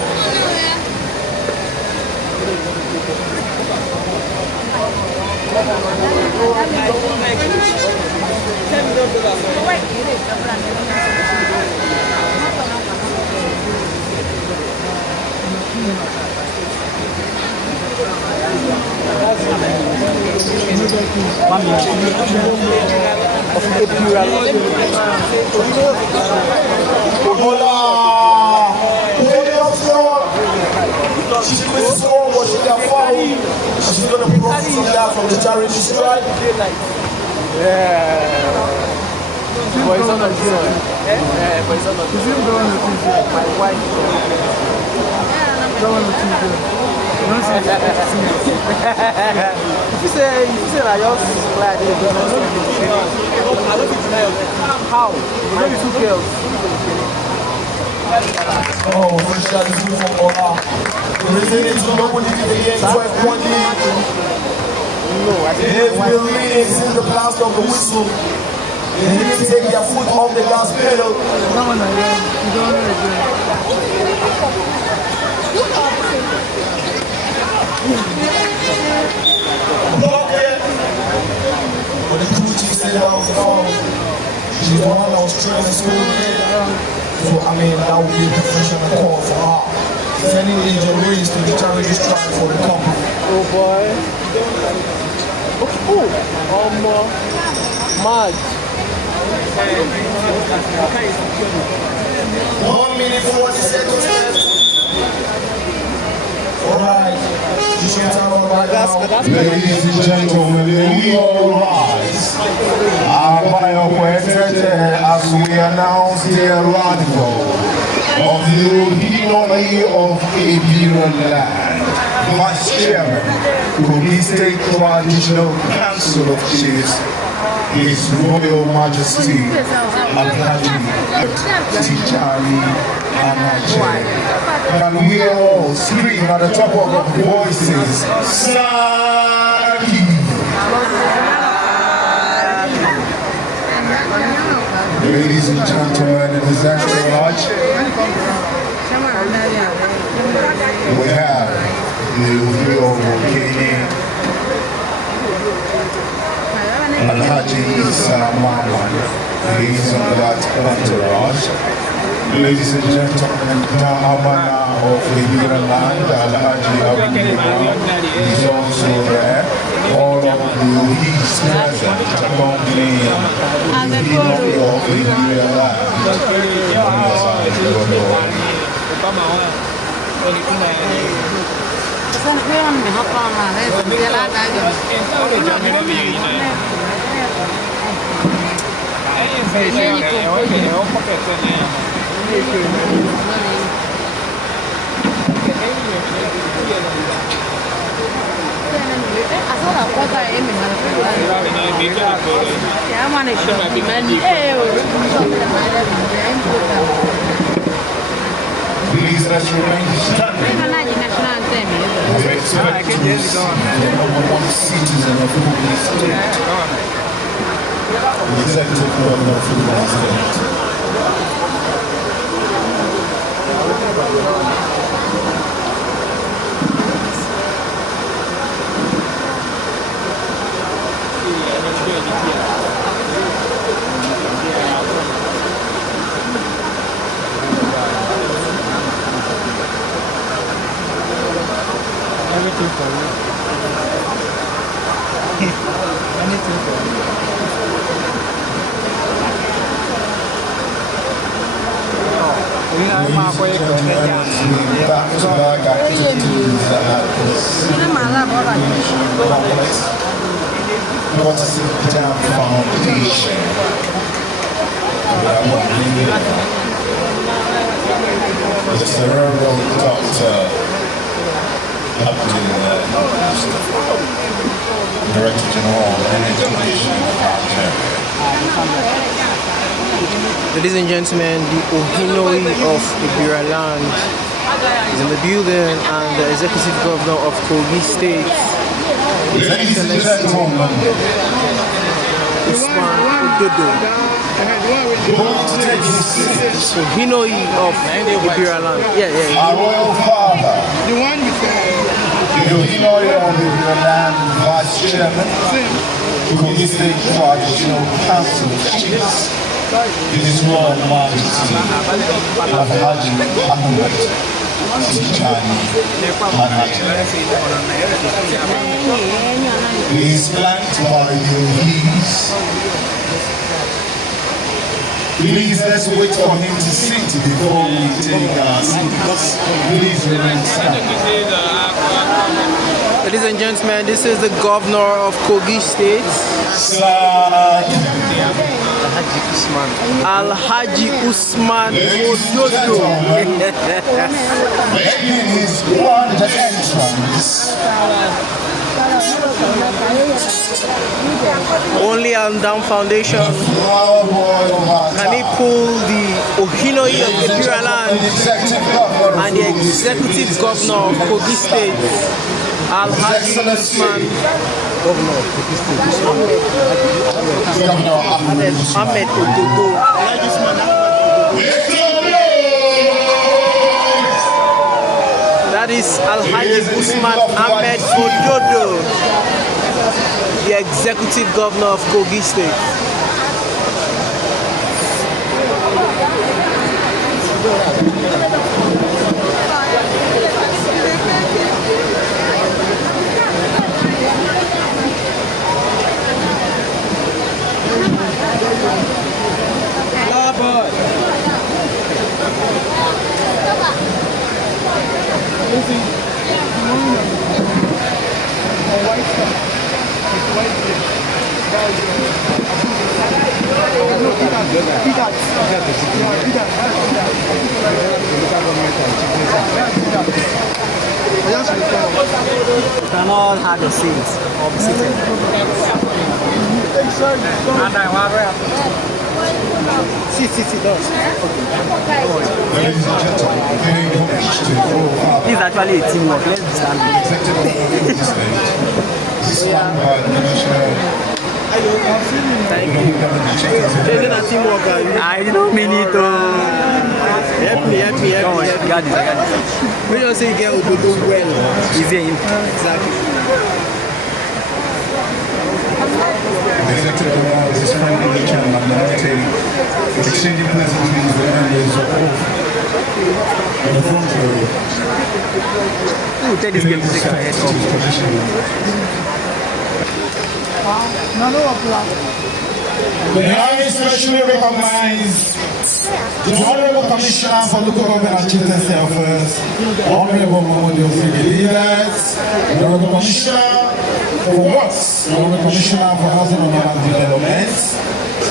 She's going to score, but she got fouled. She's going to profit from that from the charity strike. Yeah. But it's not a joy. But it's not a joy. My wife. If you say I just glad how? Maybe 2 girls. Oh, first shot is good from Ola. The reason is nobody did the game 12-point lead. They've been leading since the blast of the whistle. They need to take their foot off the gas pedal. But the crew chief said that was the phone. She's the one that was training school. So, I mean, that would be a professional call for her. Sending Angel Race to the charity strike for the couple. Oh boy. Oh, mad. 1 minute 40 seconds left. Alright. Ladies and gentlemen, we all rise. As we announce the arrival of the OKEHI of Ebira Land, Vice Chairman, Kogi State Traditional Council of Chiefs, His Royal Majesty Alhaji Tijani Anaje. Can we all scream at the top of our voices, Saki? Ladies and gentlemen in the Central Lodge, we have the Okene Alhaji Isa Maman. He's on that entourage. Ladies and gentlemen, the Amana of the land, Alhaji Abdullah, is also there. All of the OKEHIs present accompanying the people of the land. Please let's remain standing. We expect to see the #1 citizen of Kogi State, the executive governor of Kogi State. Anything for you. Anything for you. Back-to-back activities at this complex. What is the Down Foundation? The cerebral doctor Director General and Education Ladies and gentlemen, the Ohinoi of Ibira land is in the building, and the Executive Governor of Kogi State, His Excellency Usman Ododo. Ohinoi of Ibira land. Our royal father, The one with the Ohinoi of Ibira land Vice Chairman, Kogi State Traditional Council of Chiefs, His Royal Majesty Alhaji Ahmed Tijani Anaje. He is flanked by the OKEHIs. Please, let's wait for him to sit before we take our seats. Please remain standing. Ladies and gentlemen, this is the Governor of Kogi State, Alhaji Usman Ododo. Making his grand entrance. Only on Down Foundation can he pull the Ohinoi of Ibira land and the Executive Governor of Kogi State, Alhaji Usman, Governor of Kogi State, Ahmed Ododo. That is Alhaji Usman Ahmed Ododo, the Executive Governor of Kogi State. We can all have a seat. See, does. Ladies and gentlemen, Okene comes to This is actually a teamwork. Let's be standing. executive on the stage. This is one by the national. Thank you. Isn't that teamwork? I don't mean it. Help me. Got it. We just say you get Obodo well. Is it him? Exactly. The executive now is his friend in the channel and exchanging pleasantries with members of the front row. We'll take this game to take our head off. May I especially recognize the Honorable Commissioner for Local Government and Children's Affairs, Honorable Mamodio leaders, the Honorable Commissioner for Works, the Honorable Commissioner for Housing and Urban Development,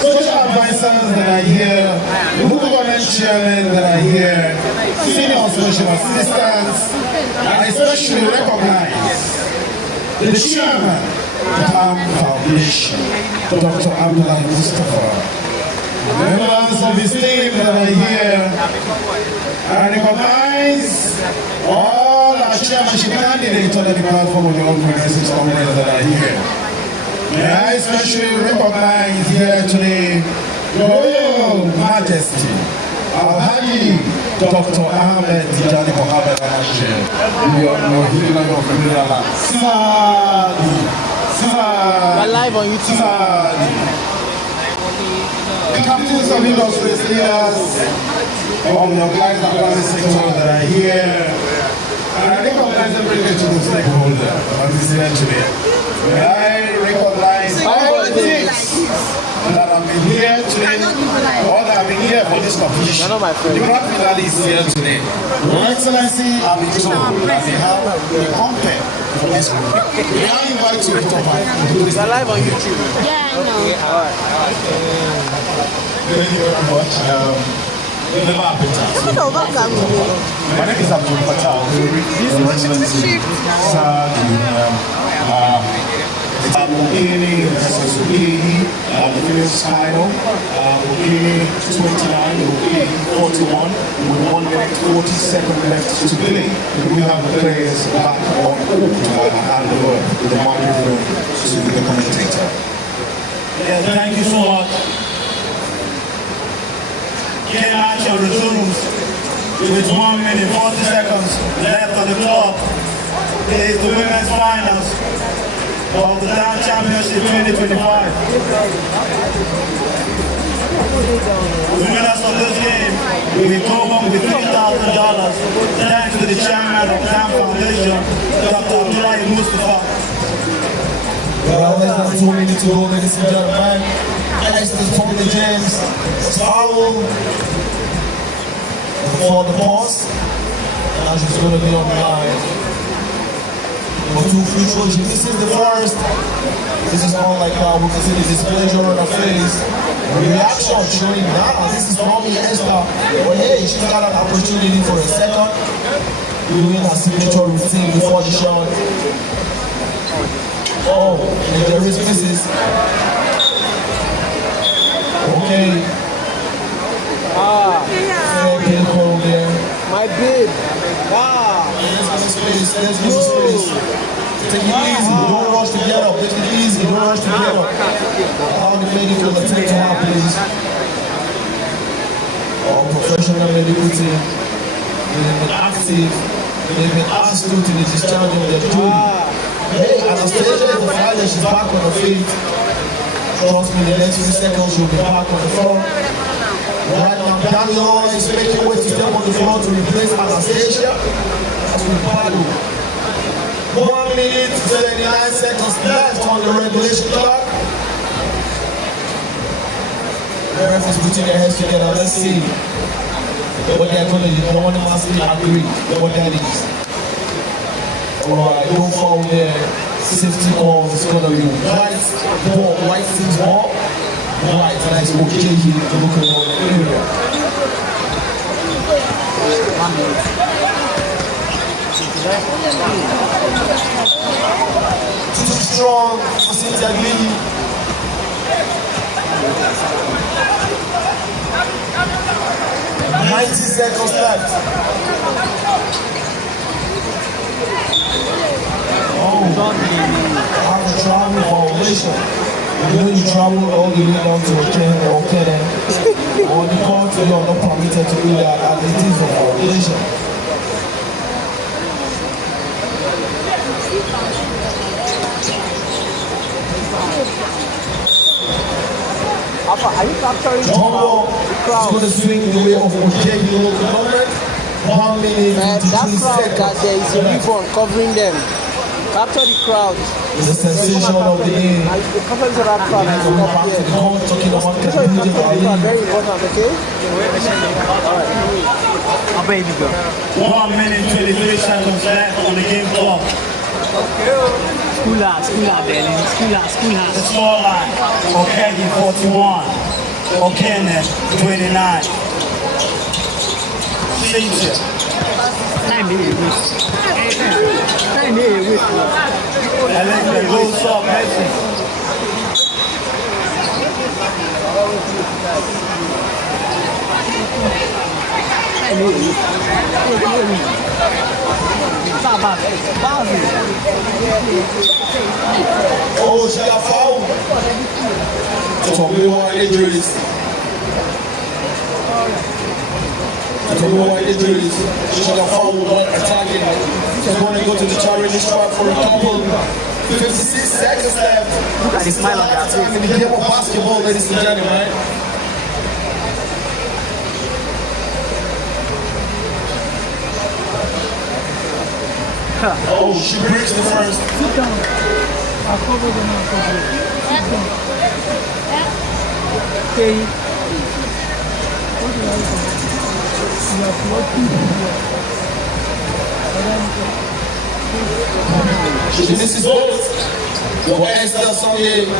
social advisors that are here, local government chairmen that are here, senior social assistants, and especially recognize the chairman of the Foundation, Dr. Abdullahi Mustafa. Members of his team that are here, I recognize all our chairmanship candidates on the platform of the own progressive Congress that are here. May I especially recognize here today Your Royal Majesty, Alhaji Dr. Ahmed Tijani Mohammed Al-Hashim, We're live on YouTube. The captains of industries leaders, all the organized and private sectors that are here, and I recognize every little stakeholder of this event today. May I recognize all the teams that have been here today, or that have been here for this competition. The grand finale is here today. Your Excellency, I've been told that we have a compare for this group. May I invite you to come back and do this? We're live on YouTube. Yeah, I know. Thank you very much. My name is Abdul Patel. Okene versus OKEHI, the previous title, Okene 29, OKEHI 41, with 1 minute 40 seconds left to play. We have the players back on court and hand over the microphone to the commentator. Yeah, thank you so much. Game action resumes with 1 minute 40 seconds left on the clock. It is the women's finals of the Town Championship 2025. The winners of this game will go home with $3,000 thanks to the chairman of Town Foundation, Dr. Abdullahi Mustafa. Well, less than 2 minutes to go, ladies and gentlemen. Next is Tommy James, foul before the pause, and she's going to be on the line. For 2 free throws, if this is the first, this is not like we can see the displeasure on her face. Reaction showing now, this is Tommy Esther. But hey, she's got an opportunity for a second, doing her signature routine before the shot. Oh, and there is misses. Okay. Pinnacle there. My babe. Let's get space. Take it easy. Don't rush to get up. Take it easy. Don't rush to get up. All the medical attend to her, please. All professional medical team. They've been active. They've been asked to the discharge of their duty. Hey, Anastasia is the fighter. She's back on her feet. Trust me, the next few seconds she'll be back on the floor. Right now, Daniel is making way to step on the floor to replace Anastasia. As we battle. 1 minute, 39 seconds left on the regulation clock. The ref is putting their heads together. Let's see what they're going to do. I want them to agree what that is. Alright, don't fall there. Safety ball is going to be white ball, white team's ball. White, and that's OKEHI, the local area. Too strong for Cynthia Glini. seconds left. Oh, have a travel violation. You know you travel all the way down to Okene. On the court, you are not permitted to do that, and it is a violation. Are you capturing Jumbo is going to swing in the way of OKEHI local government. 1 minute, that 52 crowd seconds. that there is a ribbon covering them. Capture the crowd. It's the sensation of the day. Capture the crowd. We're going back to the court talking about This one is Khabib Ali. very important, okay? How about you go? 1 minute, 23 seconds left on the game clock. School out, Berlin. School out. The scoreline, OKEHI 41, Okene 29. Senior. Alexa goes up, Messi. Oh, she got fouled. Tommy injuries. She got fouled while attacking. She's going to go to the challenge track for a couple. 56 seconds left. Look at the smile on their Time in the game of basketball, ladies and gentlemen. Oh, she breaks the first. Sit down. I'll cover them. Sit down. Okay. What do I do? You are floating This is both. Your Esther Sunday. The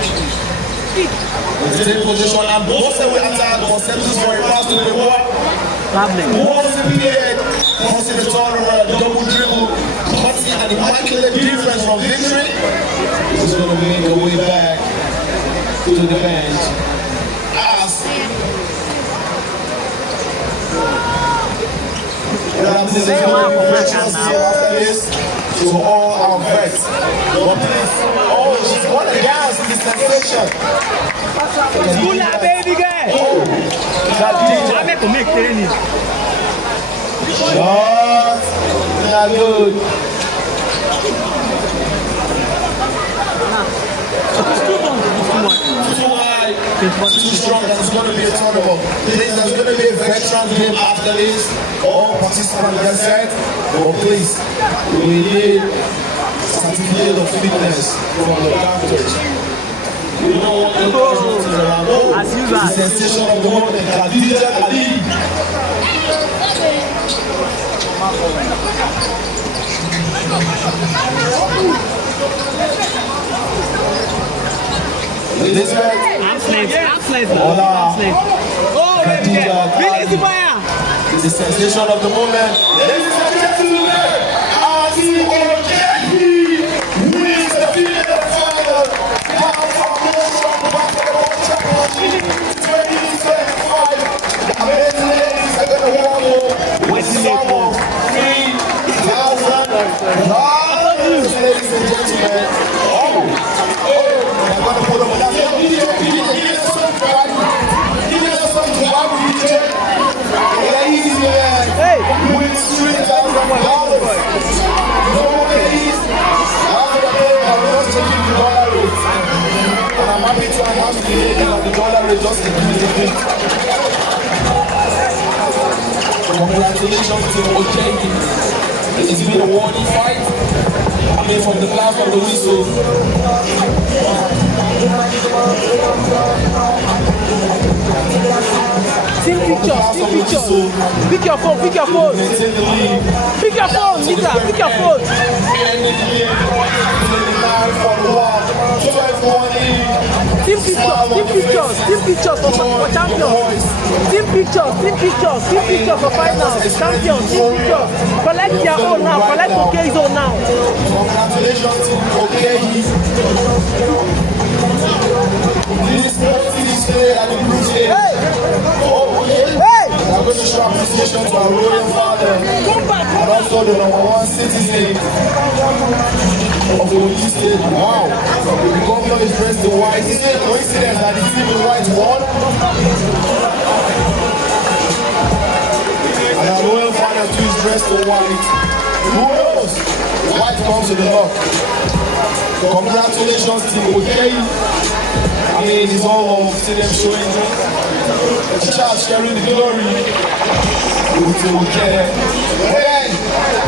same position. And both say we attack, but Sepsis for a pass to the wall. What's the period? Crossing the turnaround, double dribble, cutting an immaculate difference from victory. He's going to make a way back to the bench. As this is going to be virtuous after this to all our vets. Oh, she's going to dance in this sensation. School baby girl. Oh, I make to make training. shots. Not good. Too high, too strong, that it's going to be a tournament. Please, there's going to be a veteran game after this. All participants get set. But please, we need certificate of fitness from the doctors. We don't want the casualties around. Oh, the sensation of the moment, Khadija Ali. This way. I'm slave. Hola. Oh, baby girl. Release the fire. The sensation of the moment. Ladies and gentlemen, Team OKEHI wins the female final. Now from Basketball Championship 2025. The amazing ladies are going to walk home with some of $3,000. Ladies and gentlemen. I'm going to put them on that. Give us some to ladies and with $3,000. No ladies, I'm just taking the dollar rate. And I'm happy to announce the ladies that the dollar rate just increased a bit. Congratulations to OKEHI. It's been a warning fight. I mean, from the blast of the whistle. Team pictures. Pick your phone. Pick your phone, Nita. Pick your phone. Team pictures for champions. Team pictures for finals. Champions, team pictures. Collect your own now. Collect OKEHI's own now. Congratulations to OKEHI. This display at the blue stage. Hey! I'm going to show Special appreciation to our royal father and also the #1 citizen of the Okene State. Wow. The governor is dressed in white. Is it a coincidence that the team in white won? And our royal father too is dressed in white. Who knows? White comes to the luck. Congratulations, Team OKEHI. I mean, it's all of see them showing the child sharing the glory with Team OKEHI.